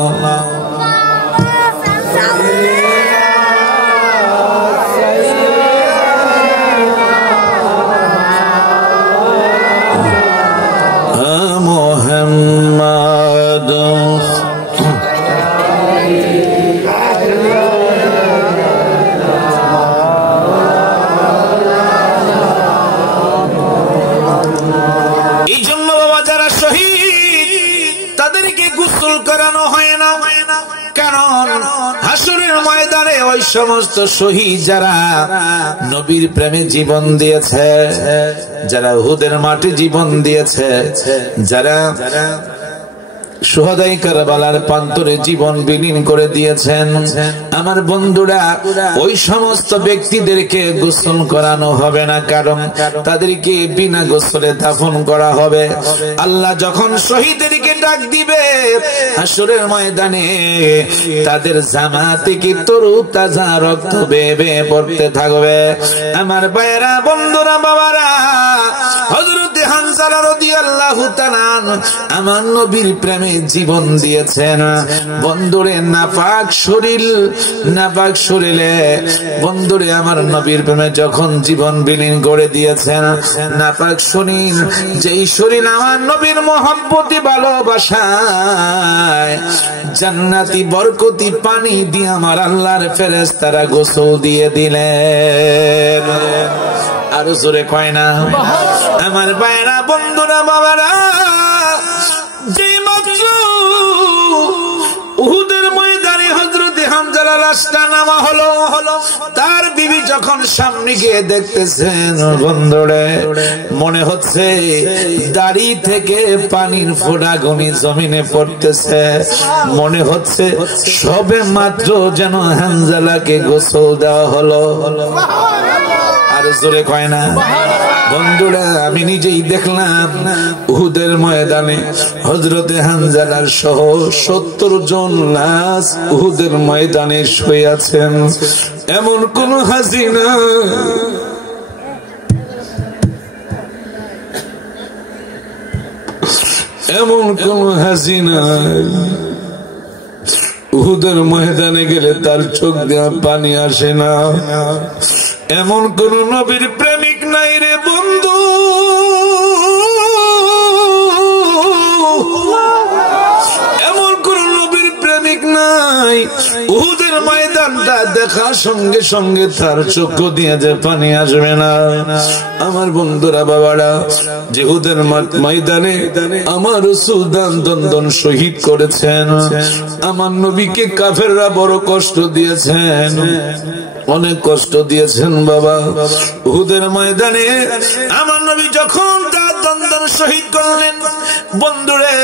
মুহাম্মদ এই জন্য বাবা যারা শহীদ তাদেরকে গোসল করানো হয় না, কারণ হাসরের ময়দানে ওই সমস্ত শহীদ যারা নবীর প্রেমে জীবন দিয়েছে, যারা উহুদের মাঠে জীবন দিয়েছে, যারা শুহাদায়ে কারবালার প্রান্তরে জীবন বিলীন করে দিয়েছেন, আমার বন্ধুরা ওই সমস্ত ব্যক্তিদেরকে গোসল করানো হবে না, কারণ তাদেরকে বিনা গোসলে দাফন করা হবে। আল্লাহ যখন শহীদদেরকে ডাক দিবে হাসরের ময়দানে, তাদের জামা থেকে তরু তাজা রক্ত বেয়ে বেয়ে পড়তে থাকবে। আমার ভাইয়েরা, বন্ধুরা, বাবারা, হযরত হানজালা রাদিয়াল্লাহু তাআলা আমার নবীর প্রেমে জীবন দিয়েছেন। বন্ধুরে নাপাক শরীরে বন্ধুরে আমার নবীর প্রেমে যখন জীবন বিলীন করে দিয়েছেন, নাপাক শরীর, যেই শরীর আমার নবীর মহব্বতে ভালোবাসায় জান্নাতি বরকতি পানি দিয়ে আমার আল্লাহর ফেরেশতারা গোসল দিয়ে দিলেন। আরো জোরে কয় না আমার ভাইরা, বন্ধুরা, বাবারা, যে মাত্র উহুদের ময়দানে হযরত হামজালা লাশটা নামা হলো, তার বিবি যখন সামনে গিয়ে দেখতেছেন, বন্ধুরে মনে হচ্ছে দাড়ি থেকে পানির ফোঁটা গনি জমিনে পড়তেছে, মনে হচ্ছে সবে মাত্র যেন হামজালাকে গোসল দেওয়া হলো। আর জোরে কয় না। বন্ধুরা আমি নিজেই দেখলাম উহুদের ময়দানে হযরতে হানজালার সহ 70 জন লাশ উহুদের ময়দানে শুয়ে আছেন। এমন কোন হাসিনা এমন কোন হাসিনা উহুদের ময়দানে গেলে তার চোখ দিয়ে পানি আসে না। এমন কোন নবীর প্রেমিক নাই রে বন্ধু, এমন কোন নবীর প্রেমিক নাই উহুদের ময়দানটা দেখার সঙ্গে সঙ্গে তার চোখ দিয়ে যে পানি আসবে না। আমার বন্ধুরা বাবারা, যে উহুদের ময়দানে আমার রাসূল দন্দন শহীদ করেছেন, আমার নবীকে কাফেররা বড় কষ্ট দিয়েছেন, অনেক কষ্ট দিয়েছেন বাবা। উহুদের ময়দানে আমার নবী যখন তার দন্দন শহীদ করলেন, বন্ধুরে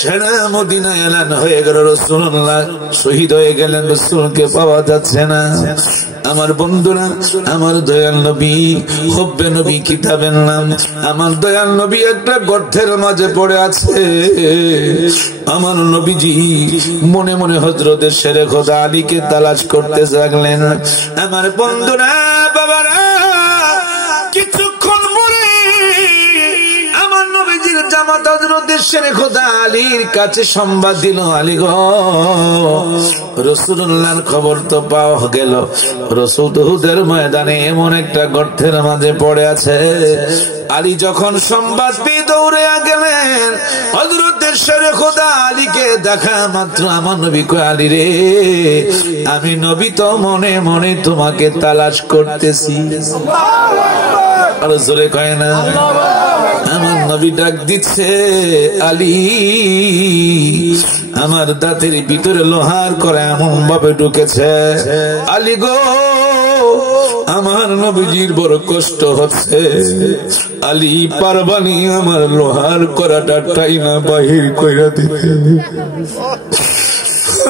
সেরা মদিনায় এলান হয়ে গেল রাসূলুল্লাহ শহীদ হয়ে গেলেন, রাসূলকে পাওয়া যাচ্ছে না। আমার বন্ধুরা, আমার দয়াল নবী হুব্বে নবী কিতাবের নাম, আমার দয়াল নবী একটা গর্তের মাঝে পড়ে আছে। আমার নবীজি মনে মনে হযরতে শেরে খোদা আলীকে তালাশ করতে লাগলেন। আমার বন্ধুরা বাবারা, কিছুক্ষণ পরে আমার নবীজির জামাত হযরতে শেরে খোদা আলীর কাছে সংবাদ দিল, আলী গো, রাসূলুল্লাহর খবর তো পাওয়া গেল, রাসূল উহুদের ময়দানে এমন একটা গর্তের মাঝে পড়ে আছে। আলী যখন সংবাদ পেয়ে দৌড়ে গেলেন, হযরতে শেরে খোদা আলীকে দেখা মাত্র আমার নবী কয়, আলী রে, আমি নবী তো মনে মনে তোমাকে তালাশ করতেছি। আর জোরে কয় না। আমার নবী ডাক দিচ্ছে, আলী, আমার দাঁতের ভিতরে লোহার করে এমন ভাবে ঢুকেছে, আলী গো, আমার নবীজির বড় কষ্ট হচ্ছে, আলী পারবানি আমার লোহার করাটা টাইনা বাহির কইরা দিতে।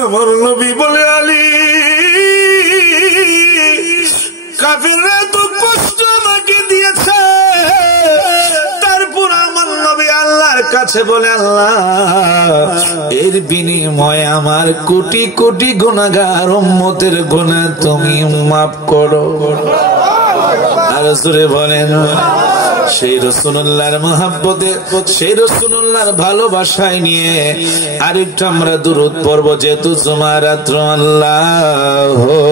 আমার নবী বলে, আলী, কাফেররা তো কষ্ট আমাকে দিয়েছে, তারপর আমার নবী আল্লাহর কাছে বলে, আল্লাহ, এর বিনিময়ে আমার কোটি কোটি গুনাহগার উম্মতের গুনাহ তুমি মাফ করো। আর সুরে বলেন, সেই রাসূলুল্লাহর মহব্বতে, সেই রাসূলুল্লাহর ভালোবাসায় নিয়ে আরেকটু আমরা দুরূদ পড়ব, যেহেতু জুমার রাত্র। আল্লাহুম্মা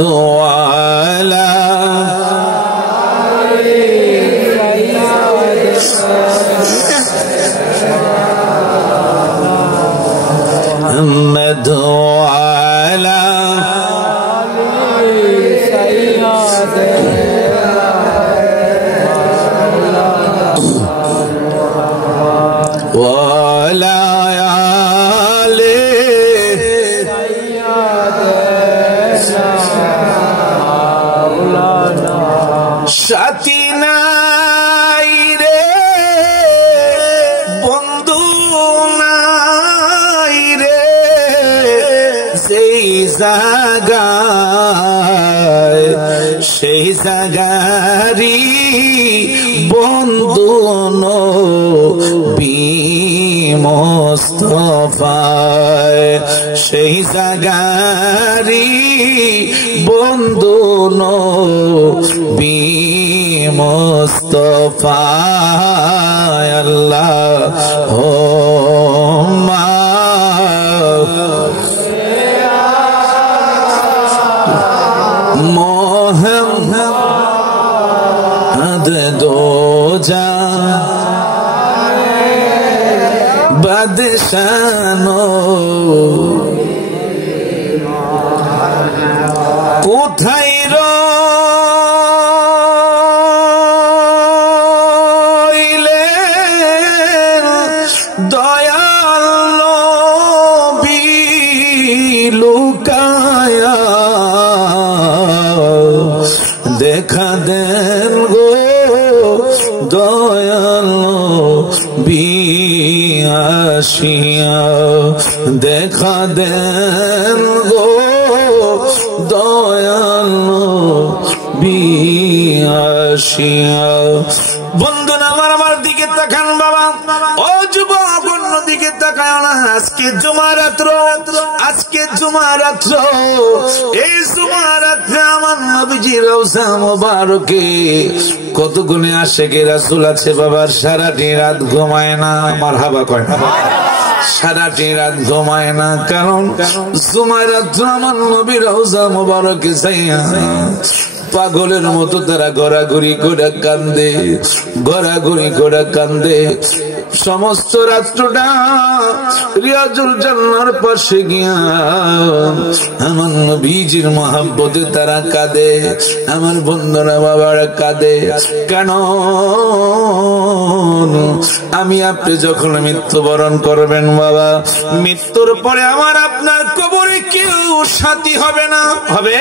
দোয়ালা দোয়ালা ওয়ালা আলে সাথী নাই রে বন্ধু নাই রে, সেই জায়গায়, সেই জায়গারি বন্ধু নবী মুস্তাফায়, সেই জায়গারি বন্ধু নবী মুস্তাফায়। আল্লাহুম্মা মুহাম্মদ দো জান বাদশানো, কোথায় রইলেন দয়াল নবী লুকায়া, দেখা দেন গো দয়াল নবী আসিয়া দেখা দেন গো দয়াল নবী আসিয়া। বন্ধুরা আমার দিকে তাকান বাবা, ও যুবক অন্যদিকে তাকায় না। আজকে জুমা রাত্র, আজকে জুমা রাত্র, এই জুমা রাত্রে আমার নবীজির রওজা মোবারকে কত গুণে আশিকে রাসূল আছে বাবার। সারাটি রাত ঘুমায় না, মারহাবা কয় না, সারাটি রাত ঘুমায় না। কারণ জুমা রাত্র আমার নবীর রওজা মোবারকে যাইয়া পাগলের মতো তারা গড়াগড়ি করে কান্দে, গড়াগড়ি করে কান্দে। সমস্ত রাত্রটা রিয়াজুল জান্নার পাশে গিয়া আমার নবীজির মহব্বতে তারা কাঁদে। আমার বন্ধুরা বাবারা কাঁদে। কেন? আমি আপনি যখন মৃত্যুবরণ করবেন বাবা, মৃত্যুর পরে আমার আপনার কবরে কেউ সাথী হবে না। হবে?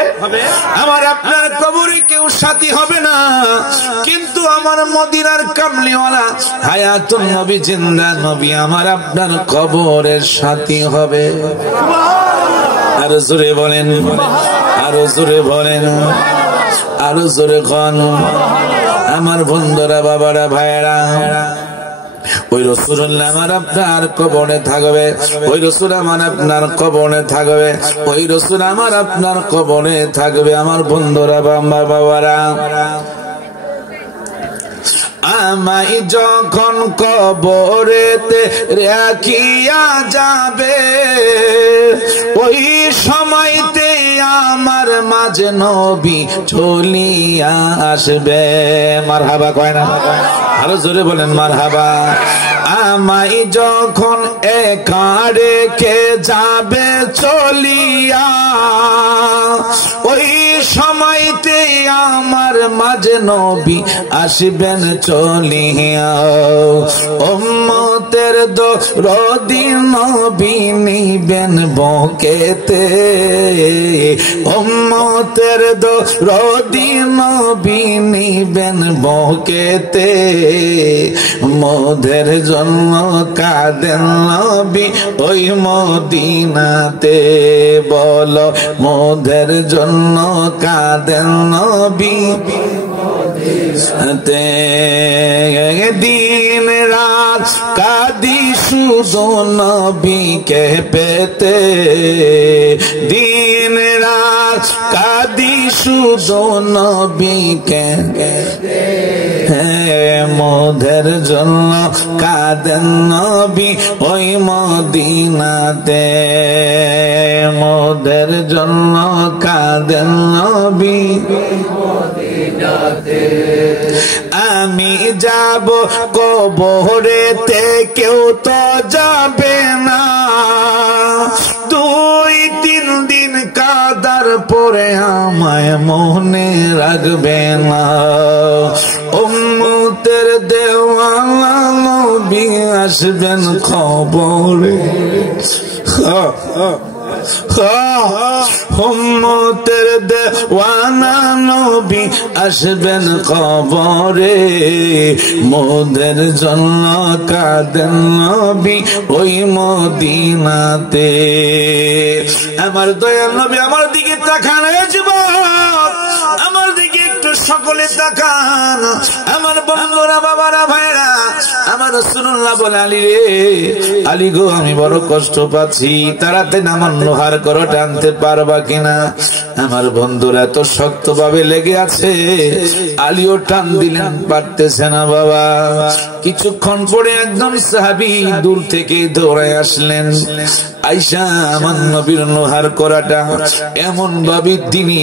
আমার আপনার কবরে কেউ সাথী হবে না, কিন্তু আমার মদিনার কামলিওয়ালা হায়াতুন নবী জিন্দা নবী আমার আপনার কবরের সাথী হবে। আরো জোরে বলেন, আরো জোরে বলেন, আরো জোরে কন। আমার বন্ধুরা বাবারা ভাইয়েরা, ওই রাসূলুল্লাহ আমার আপনার কবরে থাকবে, ওই রাসূল আমার আপনার কবরে থাকবে, ওই রাসূল আমার আপনার কবরে থাকবে। আমার বন্ধুরা বাবারা, আমায় যখন কবরেতে রাখিয়া যাবে, ওই সময়তে আমার মাঝে নবী চলিয়া আসবে। মারহাবা কয় না? আরো জোরে বলেন মারহাবা। আমায় যখন একা রেখে যাবে চলিয়া, ওই সময়তে আমার মাঝে নবী আসবেন চলিয়া। উম্মতের দরদি নবী নিবেন বুকেতে, উম্মতের দরদি নবী নিবেন বুকেতে। মোদের জন্য কাঁদেন নবী ওই মদিনাতে, বলো মোদের জন্য কাঁদেন নবী দিন রাত কাঁদি শুধু নবীকে পেতে, দিন রাত কাঁদি শুধু নবীকে। মোদের জন্য কাঁদেন নবী ওই মদিনাতে, মোদের জন্য কাঁদেন নবী মদিনাতে। আমি যাব কবরেতে কেউ তো যাবে না, 2-3 দিন কাদার পরে আমায় মনে রাখবে না। উম্মতের দেওয়ানা নবী আসবেন খবরে, উম্মতের দেওয়ানা নবী আসবেন খবরে। মোদের জন্য কাঁদেন নবী ওই মদিনাতে। আমার দয়াল নবী আমার দিকে তাকান, যুবক আমার দিকে একটু সকলে তাকান। আমার বন্ধুরা বাবারা ভাইরা, আমার রাসূলুল্লাহ বলে, আলী রে আলী গো, আমি বড় কষ্ট পাচ্ছি, তাড়াতাড়ি আমার লোহার করো টানতে পারবা কিনা? আমার বন্ধুরা তো শক্ত ভাবে লেগে আছে, আলীও টান দিলেন, পারতেছে না বাবা। কিছুক্ষণ পরে একজন সাহাবী দূর থেকে দৌড়ায় আসলেন। আয়েশা আমার নবীর লোহার করাটা এমন ভাবে তিনি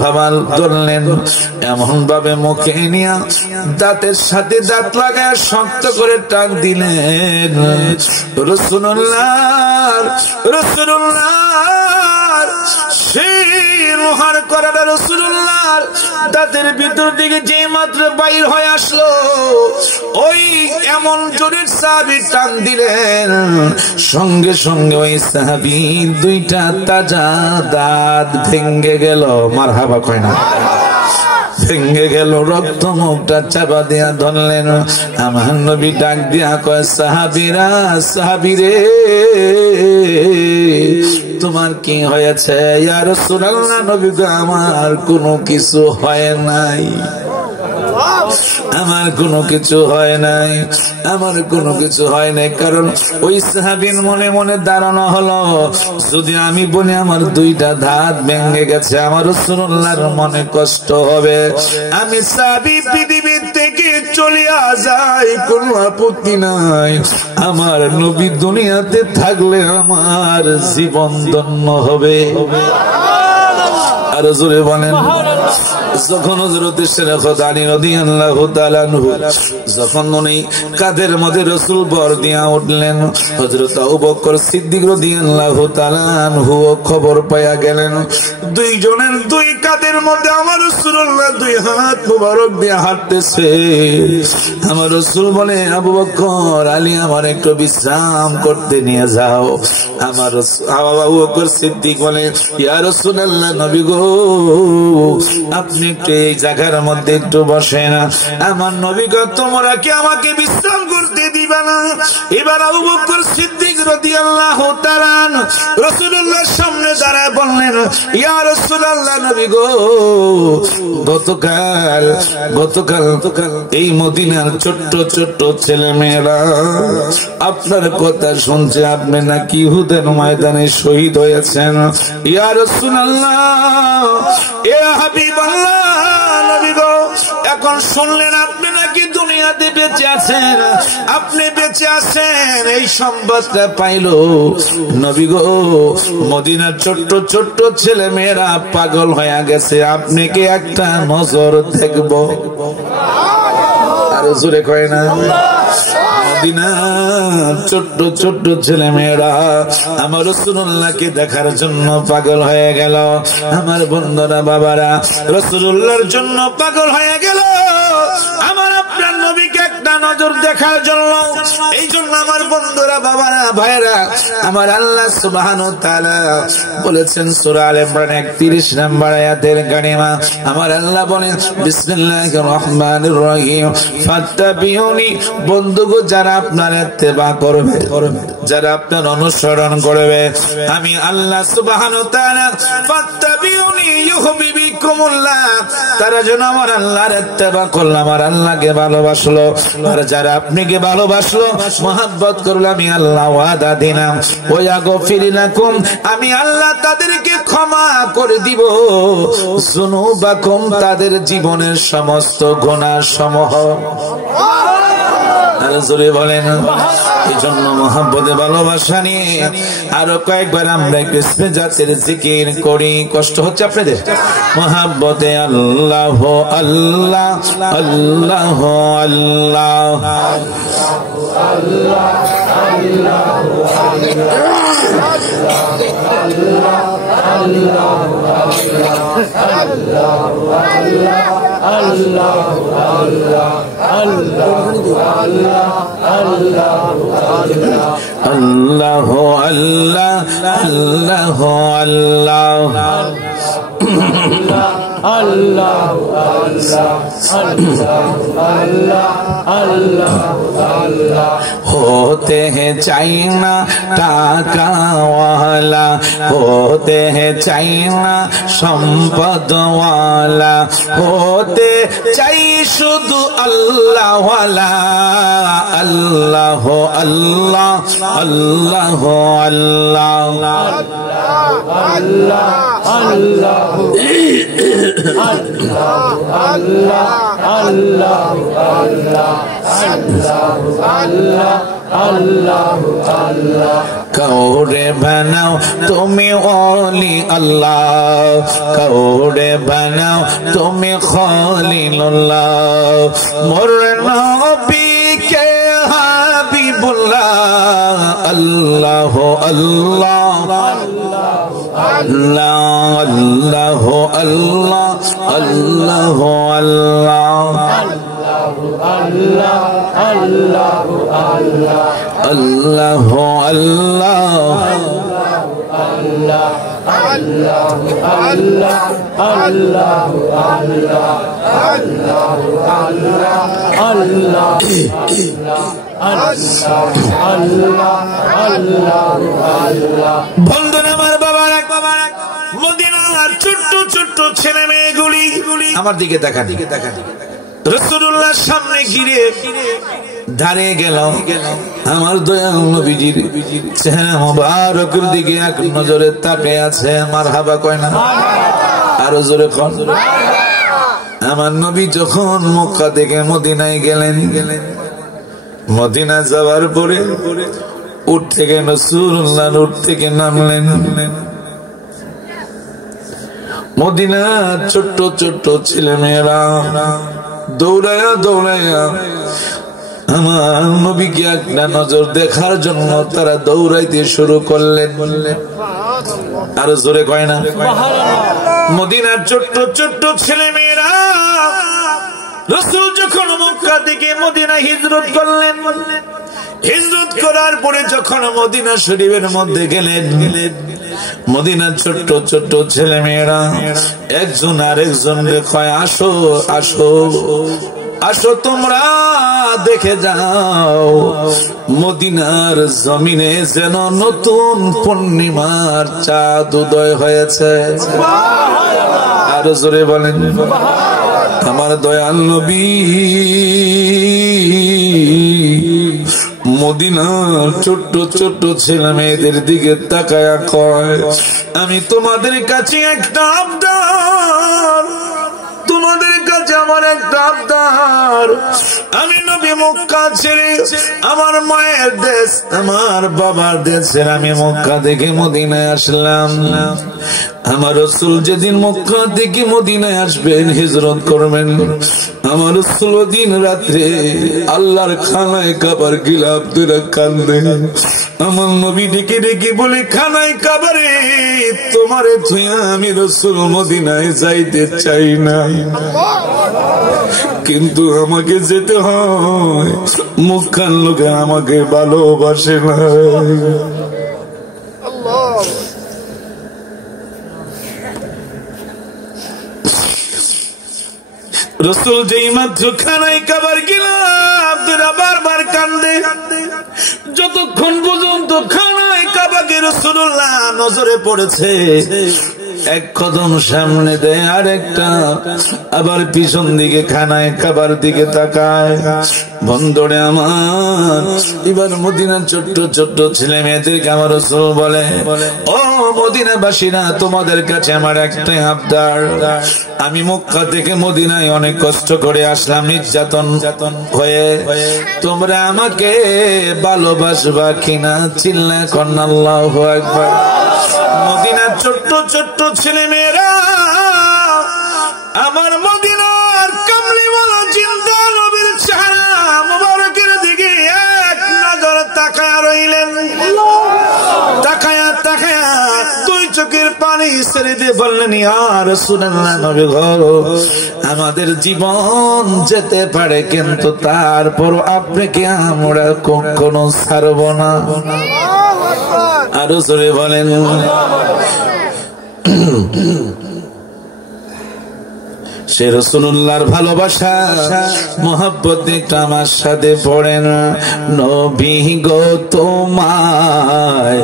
ভাবাল ধরলেন, এমন ভাবে মুখে নিয়া দাঁতের সাথে দাঁত লাগায় শক্ত করে টান দিলেন। রাসূলুল্লাহ সেই লোহার করাটা রাসূলুল্লাহ দাঁতের ভিতর দিকে যে মাত্র বাইর হয়ে আসলো, ওই এমন জোরে সাহাবী টান দিলেন, সঙ্গে সঙ্গে ওই সাহাবী 2টা তাজা দাঁত ভেঙে গেল। মারহাবা কয় না? ভেঙে গেল, রক্ত মুখটা চাপা দিয়া ধরলেন। আমার নবী ডাক দিয়া কয়, সাহাবীরা, সাহাবীরে তোমার কি হয়েছে? ইয়া রাসূলুল্লাহ, নবী গো আমার কোনো কিছু হয় নাই, আমার কোনো কিছু হয় নাই, আমার কোনো কিছু হয় নাই। কারণ ওই সাহাবীর মনে মনে ধারণা হলো, যদি আমি বলি আমার দুইটা দাঁত ভেঙে গেছে, আমার রাসূলুল্লাহর মনে কষ্ট হবে, আমি সাহাবী পৃথিবী থেকে চলিয়া যাই, কোনো আপত্তি নাই। আমার নবী দুনিয়াতে থাকলে আমার জীবন ধন্য হবে। আর জোরে বলেন। যখন হযরত শেখ আলী রাদিয়াল্লাহু তাআলা আনহু যখন উনি কাঁধের মধ্যে রাসূল বর দিয়া উঠলেন, হযরত আবু বকর সিদ্দিক রাদিয়াল্লাহু তাআলা আনহু খবর পাইয়া গেলেন, দুইজনের দুই কাঁধের মধ্যে আমার রাসূলুল্লাহ দুই হাত মোবারক দিয়ে হাঁটতেছে। আমার রাসূল বলে, আবু বকর, আলী আমার একটু বিশ্রাম করতে নিয়ে যাও। আমার আবু বকর সিদ্দিক বলে, ইয়া রাসূলুল্লাহ, নবী গো আপনি একটু এই জায়গার মধ্যে একটু বসেন। আমার নবী গো, তোমরা কি আমাকে বিশ্রাম করতে দিবা না? এবার আবু বকর সিদ্দিক রাদিয়াল্লাহু তাআলা রাসূলুল্লাহর সামনে দাঁড়ায় বললেন, ইয়া রাসূলুল্লাহ, নবী গো গতকাল এই মদিনার ছোট্ট ছোট্ট ছেলে মেয়েরা আপনার কথা শুনছে, আপনি নাকি উহুদের ময়দানে শহীদ হয়েছেন। ইয়া রাসূলুল্লাহ, এ হাবিবাল্লাহ, নবী গো এখন শুনলেন আপনি নাকি দুনিয়াতে বেঁচে আছেন, আপনি বেঁচে আছেন, এই সংবাদটা পাইল নবী গো মদিনার ছোট্ট ছোট্ট ছেলে মেয়েরা পাগল হয়ে গেছে, আপনি কি একটা নজর দেখব? আর জোরে কয় না, মদিনার ছোট্ট ছোট্ট ছেলে মেয়েরা আমার রাসূলুল্লাহকে দেখার জন্য পাগল হয়ে গেল। আমার বন্ধুরা, বাবারা রাসূলুল্লাহর জন্য পাগল হয়ে গেল, আমার আপনার নবীকে একটা নজর দেখার জন্য। এই জন্য আমার বন্ধুরা, বাবারা, ভাইরা, আমার আল্লাহ সুবহানাহু ওয়া তাআলা বলেছেন সূরা আলে ইমরান 31 নম্বর আয়াতের কারিমা, আমার আল্লাহ বলেন, বিসমিল্লাহির রহমানির রহিম, ফাত্তাবিউনি, বন্ধুগো যারা আপনার ইত্তেবা করবে, যারা আপনার অনুসরণ করবে, আমি আল্লাহ সুবহানাহু ওয়া তাআলা ফাত্তাবিউনি ইউহিব্বুকুমুল্লাহ, তারা যেন আমার আল্লাহর ইত্তেবা করলো, আমার আল্লাহকে ভালোবাসলো। আর যারা আপনাকে ভালোবাসলো, মহব্বত করলো, আমি আল্লাহ ওয়াদা দিলাম, ওয়াগফির লাকুম, আমি আল্লাহ তাদেরকে ক্ষমা করে দিব, যুনুবাকুম, তাদের জীবনের সমস্ত গুনাহ সমূহ। আর জোরে বলেন। এই জন্য মহব্বতে ভালোবাসা নিয়ে আরো কয়েকবার আমরা কিসমে জাতের জিকির করি। কষ্ট হচ্ছে আপনাদের? মহব্বতে আল্লাহ আল্লাহ আল্লাহ আল্লাহ আল্লাহ আল্লাহ আল্লাহ होते हैं चाइना टाका वाला, होते हैं चाइना संपद वाला, होते चाहिए शुद्ध अल्लाह वाला, अल्लाह अल्लाह अल्लाह अल्लाह कौड़े बनाओ तुम्हें ओली अल्लाह, कौड़े बनाओ तुम्हें खलीलुल्लाह, मोर नबी के हबीबुल्लाह, अल्लाह अल्लाह अल्लाह अल्लाह अल्लाह अल्लाह अल्लाह अल्लाह अल्लाह আল্লাহ আল্লাহ আল্লাহ আল্লাহ আল্লাহ আল্লাহ আল্লাহ আল্লাহ আল্লাহ। বন্ধুরা আমার বাবারা, মদিনার ছোট্ট ছোট্ট ছেলে মেয়েগুলি আমার দিকে তাকা, রাসূলুল্লাহর সামনে ঘিরে দাঁড়িয়ে গেল। আমার দয়াল নবীজির চেহারা মোবারকের দিকে এক নজরে তাকিয়ে আছে। মারহাবা কয় না? আরো জোরে কোন। আমার নবী যখন মক্কা থেকে মদিনায় গেলেন, মদিনা যাওয়ার পরে উঠ থেকে রাসূলুল্লাহ উঠ থেকে নামলেন। মদিনার ছোট্ট ছোট্ট ছেলে মেয়েরা দৌড়ায়া দৌড়ায়া আমার নবীকে একটা নজর দেখার জন্য তারা দৌড়াইতে শুরু করলেন। আরো জোরে কয় না? মদিনার ছোট্ট ছোট্ট ছেলে মেয়েরা রাসূল যখন মক্কা থেকে মদিনা হিজরত করলেন, হিজরত করার পরে যখন মদিনা শরীফের মধ্যে গেলেন, মদিনার ছোট্ট ছোট্ট ছেলে মেয়েরা একজন আরেকজনকে কয়, আসো আসো আসো তোমরা দেখে যাও, মদিনার জমিনে যেন নতুন পূর্ণিমার চাঁদ উদয় হয়েছে। আরো জোরে বলেন। আমার দয়াল নবী মদিনার ছোট্ট ছোট্ট ছেলে মেয়েদের দিকে তাকায়া কয়, আমি তোমাদের কাছে একটা আবদার, তোমাদের কাছে আমার একটা আবদার। আমি নবী মক্কা ছেড়ে আমার মায়ের দেশ, আমার বাবার দেশের আমি মক্কা থেকে মদিনায় আসলাম। আমার রাসূল যেদিন মক্কা থেকে মদিনায় আসবেন, হিজরত করবেন, আমার রাসূল দিন রাত্রে আল্লাহর খানায় কাবার গিলাফ ধরে কান্দে। আমার নবী ডেকে ডেকে বলে, খানায় কাবারে তোমারে থুইয়া আমি রাসূল মদিনায় যাইতে চাই না, কিন্তু আমাকে যেতে হয়, মক্কার লোকে আমাকে ভালোবাসে না। রাসূল যেই মাত্র খানায় কাবার গিলাফ ধরে বারবার কান্দে, যতক্ষণ পর্যন্ত খানায় কাবাকে রাসূলুল্লাহ নজরে পড়েছে, এক কদম সামনে দেয় আর একটা, আবার পিছন দিকে খানায় কাবার দিকে তাকায়। বন্ধুরে আমার, এবার মদিনার ছোট্ট ছোট্ট ছেলে মেয়েদেরকে আমার রাসূল বলে, ও মদিনাবাসীরা, তোমাদের কাছে আমার একটাই আবদার। আমি মক্কা থেকে মদিনায় অনেক কষ্ট করে আসলাম, নির্যাতন হয়ে, তোমরা আমাকে ভালোবাসবা কিনা? চিল্লা কন্না আল্লাহু আকবার। মদিনার ছোট্ট ছোট্ট ছেলে মেয়েরা আমার মদিনার কামলিওয়ালা জিন্দা নবীর চেহারা মুবারকের দিকে এক নজর তাকায়া রইলেন। তাকায়া তাকায়া দুই চোখের পানি ছেড়ে দিয়ে বললেন, ইয়া রাসূলুল্লাহ, নবী গো, আমাদের জীবন যেতে পারে, কিন্তু তারপর আপনাকে আমরা কখনো ছাড়ব না। আরো জোরে বলেন। সে রাসূলুল্লাহর ভালোবাসা মোহাব্বত একটু আমার সাথে পড়ে না। নবী গো তোমায়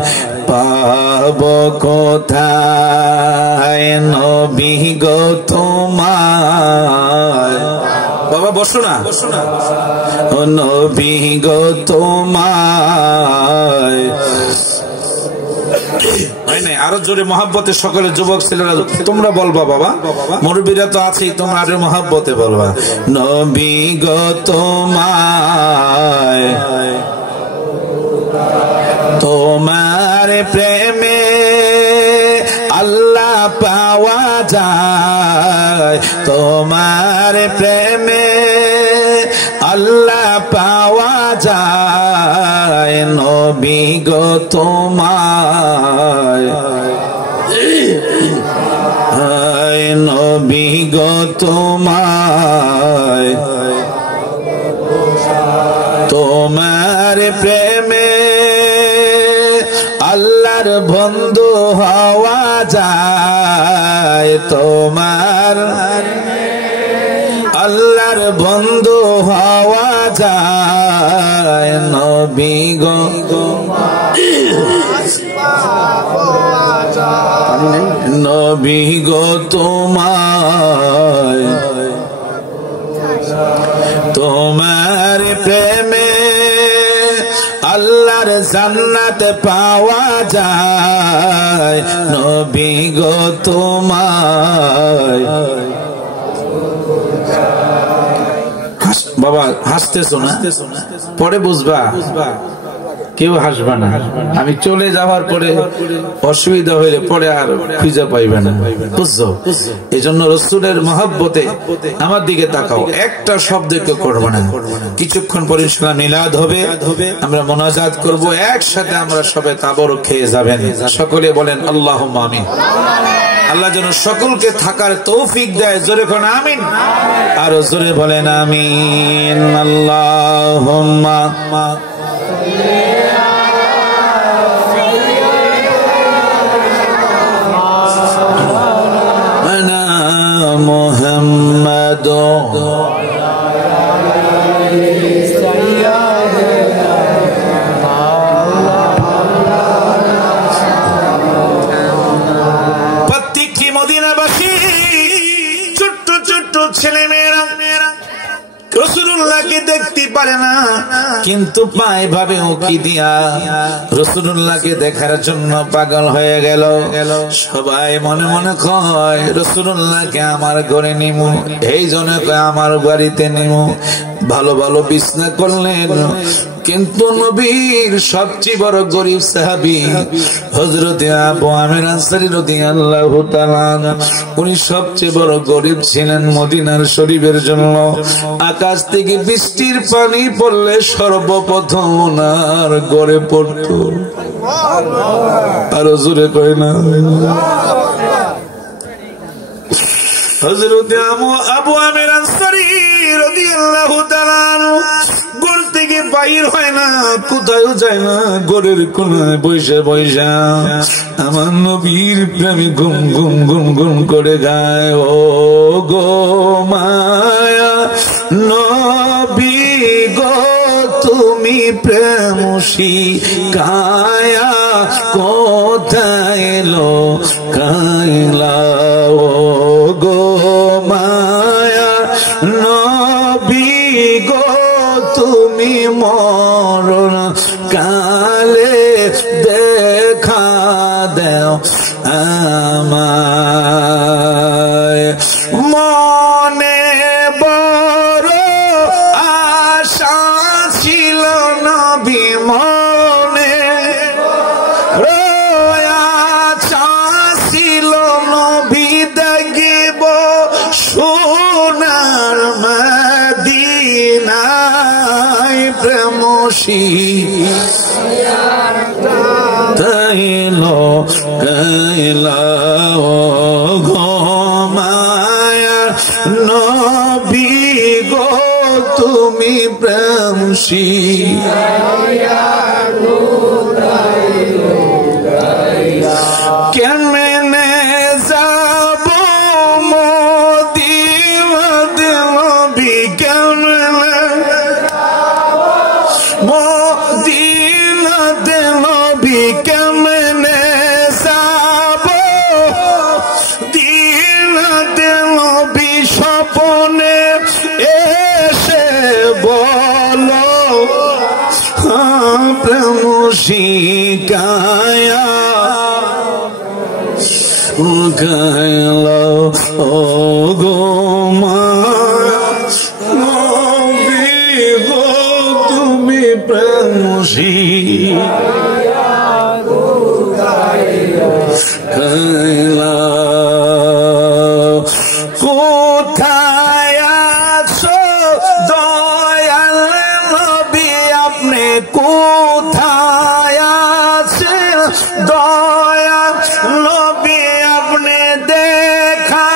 পাব কোথায়, নবী গো তোমায়, বাবা বসো না, ও নবী গো তোমায়। আরো জোরে মহাব্বতে সকলে যুবক ছেলেরা তোমরা বলবা, বাবা মুরব্বীরা তো আছেই, তোমরা আরো মহাব্বতে বলবা, নবী গো তোমায়, তোমার প্রেমে আল্লাহ পাওয়া যায়, তোমার প্রেমে আল্লাহ পাওয়া যায়, নবী গো তোমায়, নবী গো তোমায়, তোমার প্রেমে আল্লাহ আল্লাহর বন্ধু হওয়া যায় তোমার, আল্লাহর বন্ধু হওয়া যায় নবী গো, নবী গো তোমায়, তোমার প্রেমে আল্লাহর জান্নাত পাওয়া যায় নবী গো তোমায়। বাবা হাসতেছো না, পরে বুঝবা, কেউ হাসবা না। আমি চলে যাওয়ার পরে অসুবিধা হইলে পরে আর খুঁজে পাইবে না, বুঝছো? এই জন্য রসুলের মহব্বতে আমার দিকে তাকাও, একটা শব্দ কেউ করবে না। কিছুক্ষণ পরে ইনশাআল্লাহ মিলাদ হবে, আমরা মোনাজাত করব, একসাথে আমরা সবাই তাবরক খেয়ে যাবেন। সকলে বলেন আল্লাহুম্মা আমিন। আল্লাহ যেন সকলকে থাকার তৌফিক দেয়, জোরে কোন আমিন, আর জোরে বলেন আমিন। আল্লাহুম্মা মুহাম্মাদ প্রত্যেকটি মদিনাবাসী ছোট্ট ছোট্ট ছেলে মেয়েরা রাসূলুল্লাহকে দেখতে পারে না, কিন্তু পায় ভাবে উকি দিয়া রাসূলুল্লাহকে দেখার জন্য পাগল হয়ে গেল। সবাই মনে মনে কয় রাসূলুল্লাহকে আমার ঘরে নিমু, এই জন্য কয় আমার বাড়িতে নিমু। ভালো ভালো বিছনা করলেন, কিন্তু নবীর সবচেয়ে বড় গরিব সাহাবী হযরত আবু আমির আনসারী রাদিয়াল্লাহু তাআলা, উনি সবচেয়ে বড় গরিব ছিলেন। মদিনার শরীফের জন্য আকাশ থেকে বৃষ্টির পানি পড়লে সর্বপ্রথম ওনার ঘরে পড়তো। আর জোরে কয় না, হযরত আবু আমির আনসারী রাদিয়াল্লাহু তাআলা ঘর থেকে বাইর হয় না, কোথাও যায় না, ঘরের কোনায় বসে বসে আমার নবীর প্রেমে গুম গুম গুম গুম করে গায়, ও গো মায়া নবী গো তুমি প্রেম শিখায়া কোথায় লো কাইলা, ও গো মায়া নবী গো তুমি মরণ কালে দেখা দেও আমায়। মনে বড় আশা ছিল নবী, মনে আশা ছিল নবী দেখিব সোনার মদিনায়, প্রেম শিখাইলো গাইলা, ও গো মায়া নবী গো তুমি প্রেম শিখাইলো কেমনে যাব মদিনাতে নবী, কেমনে মদিনাতে নবী, কেমনে যাব দিনাতে নবী, স্বপনে এসে বলো প্রেম শিখায়া গাইলো, ও গো মায়া নবী গো তুমি প্রেম শিখায়া গাইলো। কোথায় আছো দয়াল নবী আপনি, কোথায় আছেন দয়াল নবী আপনি, দেখা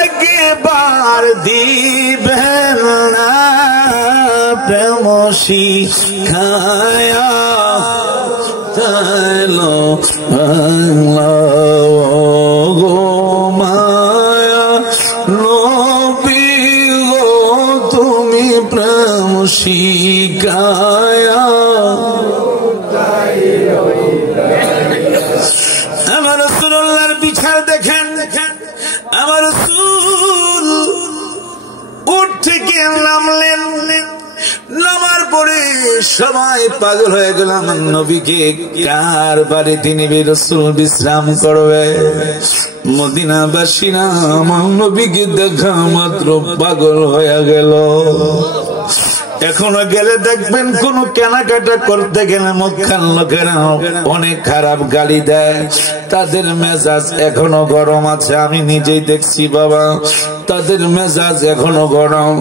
একবার দিবেন না, প্রেম শিখায়া তাইলো গো মায়া নবী গো তুমি প্রেম শিখায়া আমার রাসূলুল্লাহর বিচার দেখেন। আমার রাসূল উঠ থেকে নামলেন, নামার পরে সবাই পাগল হয়ে গেল আমার নবীকে কার বাড়িতে নিবে রাসূল বিশ্রাম করবে। মদিনাবাসীরা আমার নবীকে দেখা মাত্র পাগল হয়ে গেল। এখনো গেলে দেখবেন কোন কেনাকাটা করতে গেলে মক্কার লোকেরা অনেক খারাপ গালি দেয়, তাদের মেজাজ এখনো গরম আছে। আমি নিজেই দেখছি বাবা, তাদের মেজাজ এখনো গরম।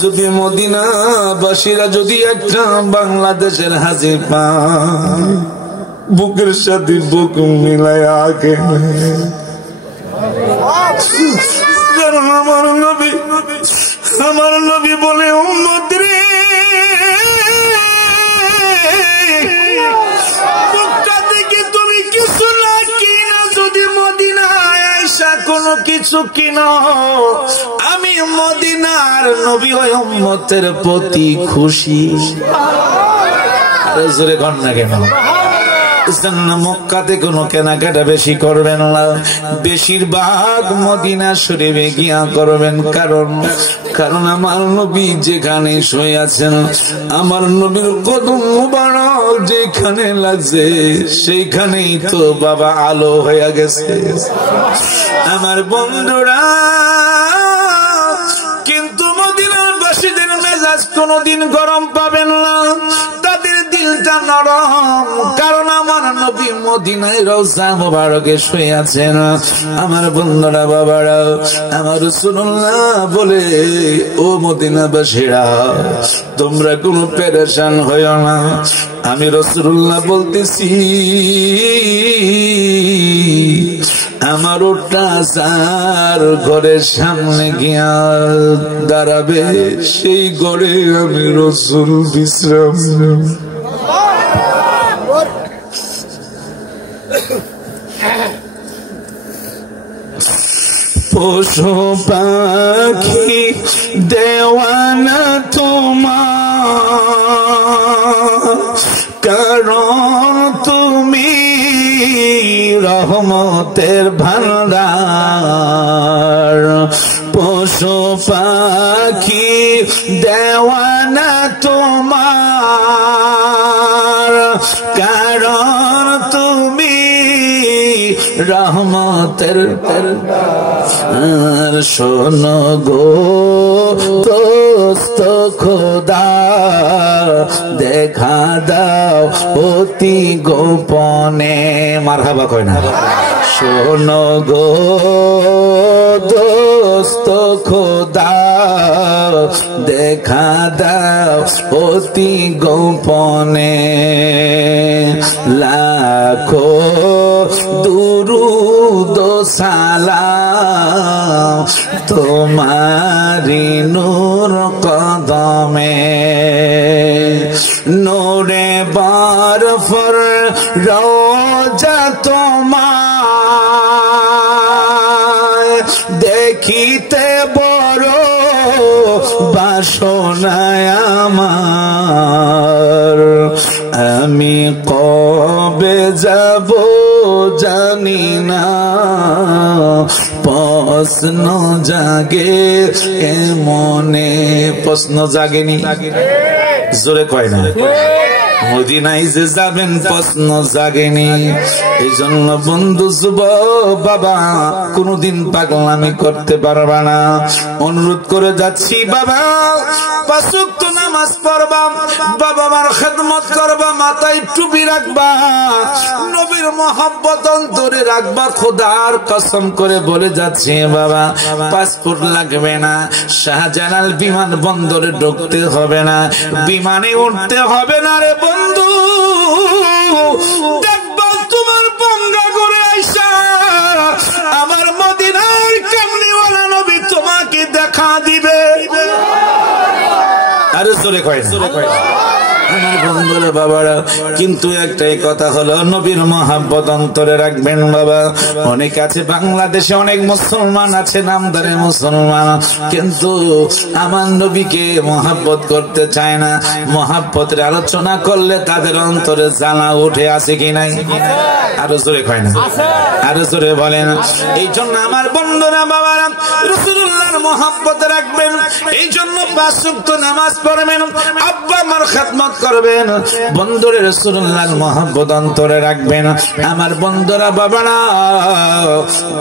যদি মদিনাবাসীরা যদি একটা বাংলাদেশের হাজির পায়, বুকের সাথে বুক মিলায় আগে, কারণ আমার নবী বলে উম্মত রে, মক্কা থেকে তুমি কিছু না কিনা যদি মদিনায় আইসা কোনো কিছু কিনো, আমি মদিনার নবী হয়ে উম্মতের প্রতি খুশি। আরে জোরে কর না কেন? মক্কাতে কোনো কেনাকাটা বেশি করবেন না, বেশিরভাগ মদিনা শরীফে গিয়া করবেন। কারণ আমার নবী যেখানে শুয়ে আছেন, আমার নবীর কদম মুবারক যেখানে লাগছে, সেইখানেই তো বাবা আলো হয়ে গেছে আমার বন্ধুরা। কিন্তু মদিনার বাসীদের মেজাজ কোনদিন গরম পাবেন না, তাদের দিলটা নরম। কারণ আমার নবী মদিনায় রওজা মুবারকে শুয়ে আছেন। আমার বন্ধুরা বাবারা, আমার রাসূলুল্লাহ বলে ও মদিনাবাসীরা, তোমরা কোনো পেরেশান হইও না। আমি রাসূলুল্লাহ বলতেছি, আমার ওটা যার ঘরের সামনে গিয়া দাঁড়াবে, সেই ঘরে আমি রাসূল বিশ্রাম। পশু পাখি দেওয়ানা তোমার, কারণ তুমি রহমতের ভান্ডার। পশু পাখি দেওয়ানা তোমার, কারণ তুমি রহমতের। শোনো গো দোস্ত খোদা, দেখা দাও অতি গোপনে। মারহাবা কয় না? শোনো গো দোস্ত খোদা, দেখা দাও অতি গোপনে। লাখো দুরুদ সালাম তোমারি নূর কদমে। নূরে বরফর রওজা তোমার, দেখিতে বড় বাসনায় আমার। আমি কবে যাব জানি না, প্রশ্ন জাগে মনে। প্রশ্ন জাগেনি? জোরে কয় না? মদিনায় যে যাবেন প্রশ্ন জাগেনি। এই জন্য বন্ধু যুবক বাবা, কোনদিন পাগলামি করতে পারবা না। অনুরোধ করে যাচ্ছি বাবা, 5 ওয়াক্ত নামাজ পড়বা, বাবা মার খেদমত করবা, মাথায় টুপি রাখবা, নবীর মহব্বত অন্তরে রাখবা। খোদার কসম করে বলে যাচ্ছি বাবা, পাসপোর্ট লাগবে না, শাহজালাল বিমান বন্দরে ঢুকতে হবে না, বিমানে উঠতে হবে না রে বন্ধু। দেখবা তোমার বঙ্গা করে আইসা আমার মদিনার কামলিওয়ালা নবী তোমাকে দেখা দিবে। আরে জোরে কয় না? আমার বন্ধুরা বাবারা, কিন্তু একটাই কথা হলো নবীর মহাব্বত অন্তরে রাখবেন বাবা। অনেক আছে বাংলাদেশে, অনেক মুসলমান আছে, নামদারে মুসলমান, কিন্তু আমার নবীকে মহাব্বত করতে চায় না। মহাব্বতের আলোচনা করলে তাদের অন্তরে জ্বালা উঠে, আছে কি নাই? আরো জোরে কয় না, আরো জোরে বলেন। এই জন্য আমার বন্ধুরা বাবারা, রাসূলুল্লাহর মহাব্বত রাখবেন। এই জন্য 5 ওয়াক্ত নামাজ পড়বেন, আব্বা আমার খিদমত করবেন, বন্ধুরে রাসূলুল্লাহর মহাব্বত অন্তরে রাখবেন। আমার বন্ধুরা বাবারা,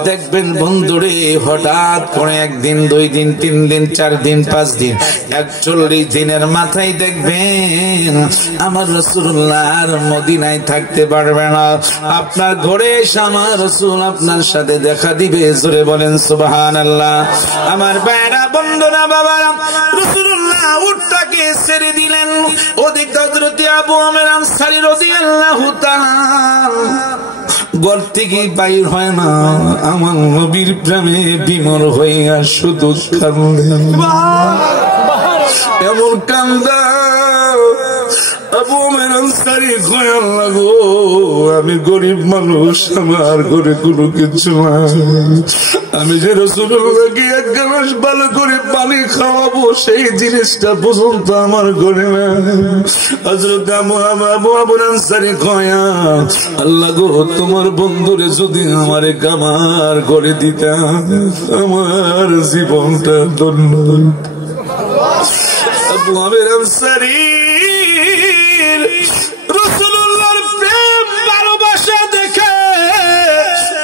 দেখবেন বন্ধুরে হঠাৎ করে 1 দিন 2 দিন 3 দিন 4 দিন 5 দিন 41 দিনের মাথায় দেখবেন আমার রাসূলুল্লাহর মদিনায় থাকতে পারবে না। আপনার ঘরে এসে আমার রাসূল আপনার সাথে দেখা দিবে। জোরে বলেন সুবহানাল্লাহ। আমার ভাইরা বন্ধুরা বাবারা, রাসূলুল্লাহ উটটাকে ছেড়ে দিলেন। ওদিক হযরত আবু আমের আনসারী রাদিয়াল্লাহু তাআলা ঘর থেকে বাইর হয় না, আমার নবীর প্রেমে বিমর হইয়া শুধু কাঁদেন, এমন কান্দা। আবু আমের আনসারী কয়, আল্লাহ গো, আমি গরিব মানুষ, আমার ঘরে কোনো কিছু নাই, আমি যে রাসূলুল্লাহকে 1 গ্লাস ভালো করে পানি খাওয়াবো সেই জিনিসটা পর্যন্ত আমার ঘরে না। হযরত আবু আনসারী কয়, আল্লাহ গো, তোমার বন্ধুরে যদি আমারে কামার করে দিতাম, আমার জীবনটা ধন্য। আবু আমের আনসারী রাসূলুল্লাহর প্রেম ভালোবাসা দেখে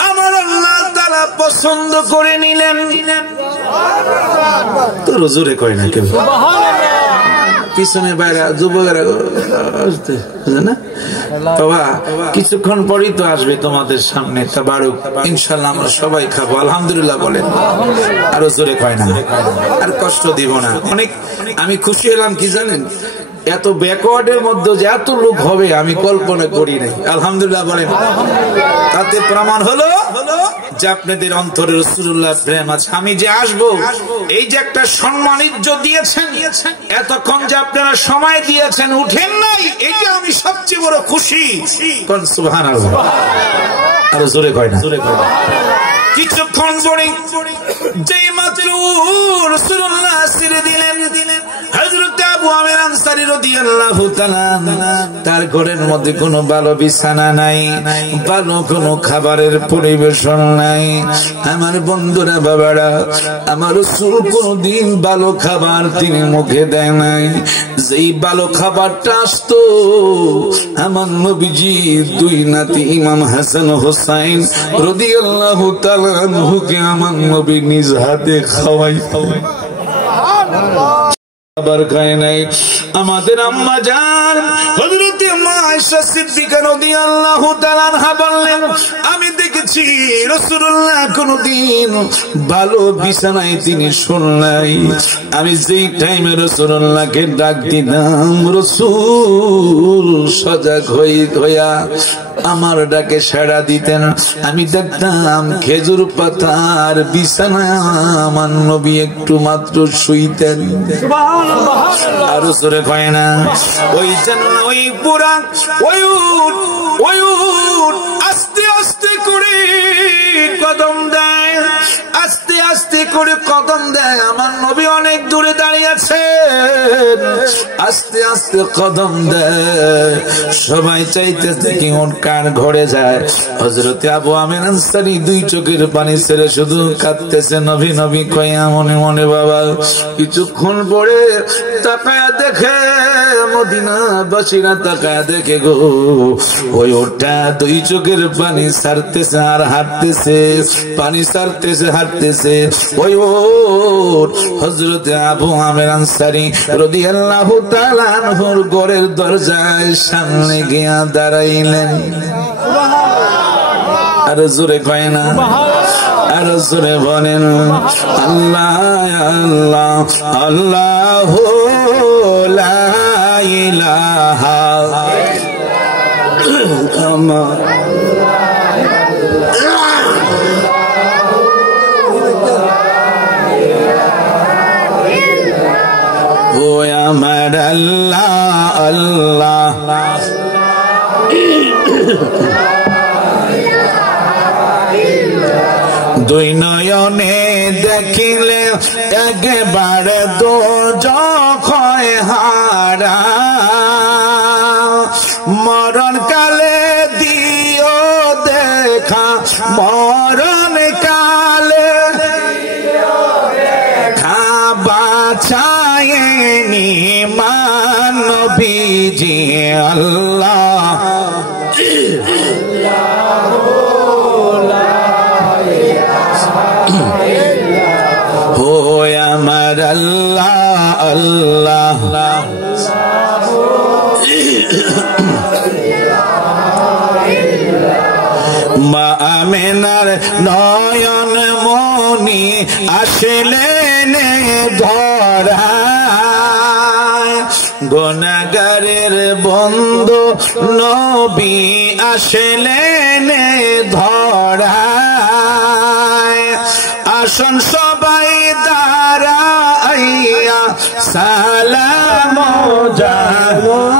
আমার আল্লাহ তাআলা পছন্দ করে নিলেন। তো জোরে কয় না কেউ, পিছনে বাইরে যুবকেরা আসতে না বাবা, কিছুক্ষণ পরেই তো আসবে তোমাদের সামনে তাবারুক, ইনশাআল্লাহ আমরা সবাই খাবো, আলহামদুলিল্লাহ বলেন। আরো জোরে কয় না, আর কষ্ট দিব না। অনেক আমি খুশি হলাম, কি জানেন, এত ব্যাকওয়ার্ডের মধ্যে যে এত লোক হবে আমি কল্পনা করি নাই, আলহামদুলিল্লাহ বলেন। তাতে প্রমাণ হলো যে আপনাদের অন্তরে রাসূলুল্লাহ প্রেম আছে। আমি যে আসবো, এই যে একটা সম্মান ইজ্জত দিয়েছেন, এতক্ষণ যে আপনারা সময় দিয়েছেন, উঠেন নাই, এটা আমি সবচেয়ে বড় খুশি। কোন সুবহানাল্লাহ, আর জোরে কয় না। কিছুক্ষণ পরে যেই মাত্র রাসূলুল্লাহ ছেড়ে দিলেন, হযরত আবু আমের আনসারী রাদিয়াল্লাহু তাআলা, তার ঘরের মধ্যে কোনো ভালো বিছানা নাই, ভালো কোনো খাবারের পরিবেশন নাই। আমার বন্ধুরা বাবারা, আমার রাসূল কোনদিন ভালো খাবার তিনি মুখে দেয় নাই। যেই ভালো খাবারটা আসতো, আমার নবীজি 2 নাতি ইমাম হাসান হোসাইন রাদিয়াল্লাহু তাআলা আনহুকে আমার নবী নিজ হাতে খাওয়াই। খাবার খায় নাই। আমাদের আম্মা জান হযরত আয়েশা সিদ্দিকা রাদিয়াল্লাহু তাআলা আনহা বললেন, আমি দেখেছি রাসূলুল্লাহ কোনদিন ভালো বিছানায় তিনি শুন নাই। আমি যেই টাইমে রাসূলুল্লাহকে ডাক দিতাম, রাসূল সজাগ হইয়া আমার ডাকে সাড়া দিতেন। আমি দেখতাম খেজুর পাতার বিছানায় আমার নবী একটু মাত্র শুইতেন। আরো জোরে কয় না। ওই জন্য ওই পুরা ওই উট আস্তে আস্তে করে কদম দেয়, আস্তে আস্তে করে কদম দেয়। আমার নবী অনেক দূরে দাঁড়িয়ে আছেন, আস্তে আস্তে কদম দেয়। সবাই চাইতেছে কি ওর কার ঘরে যায়। হযরত আবু আমের আনসারী 2 চোখের পানি ছেড়ে শুধু কাঁদতেছে, নবী নবী কইয়া মনে মনে। বাবা কিছুক্ষণ পরে তাকায়া দেখে, মদিনাবাসীরা তাকায়া দেখে গো, ওই ওটা 2 চোখের পানি ছাড়তেছে আর হাঁটতেছে, পানি ছাড়তেছে হাঁটতেছে। ওই ওট হযরত আবু আমের আনসারী রাদিয়াল্লাহু তাআলা আনহুর ঘরের দরজায় সামনে গিয়া দাঁড়াইলেন। আর জোরে কয় না, আর জোরে বলেন আল্লাহ আল্লাহ আল্লাহু লা ইলাহা ইল্লাল্লাহ। ও আমার আল্লাহ আল্লাহ দুই নয়নে দেখিলে একবারে দোজখ হয় হারা মরণ কালে দিও দেখা মরণ কালে দেখা বাঁচায়নি নবীজি আল্লাহ हो अमर अल्लाह अल्लाह মা আমিনার নয়ন মনি আসলেন ধরায় গুনাহগারের বন্ধু নবী আসলেন ধরায় আসন সবাই দাঁড়াইয়া সালাম জানায়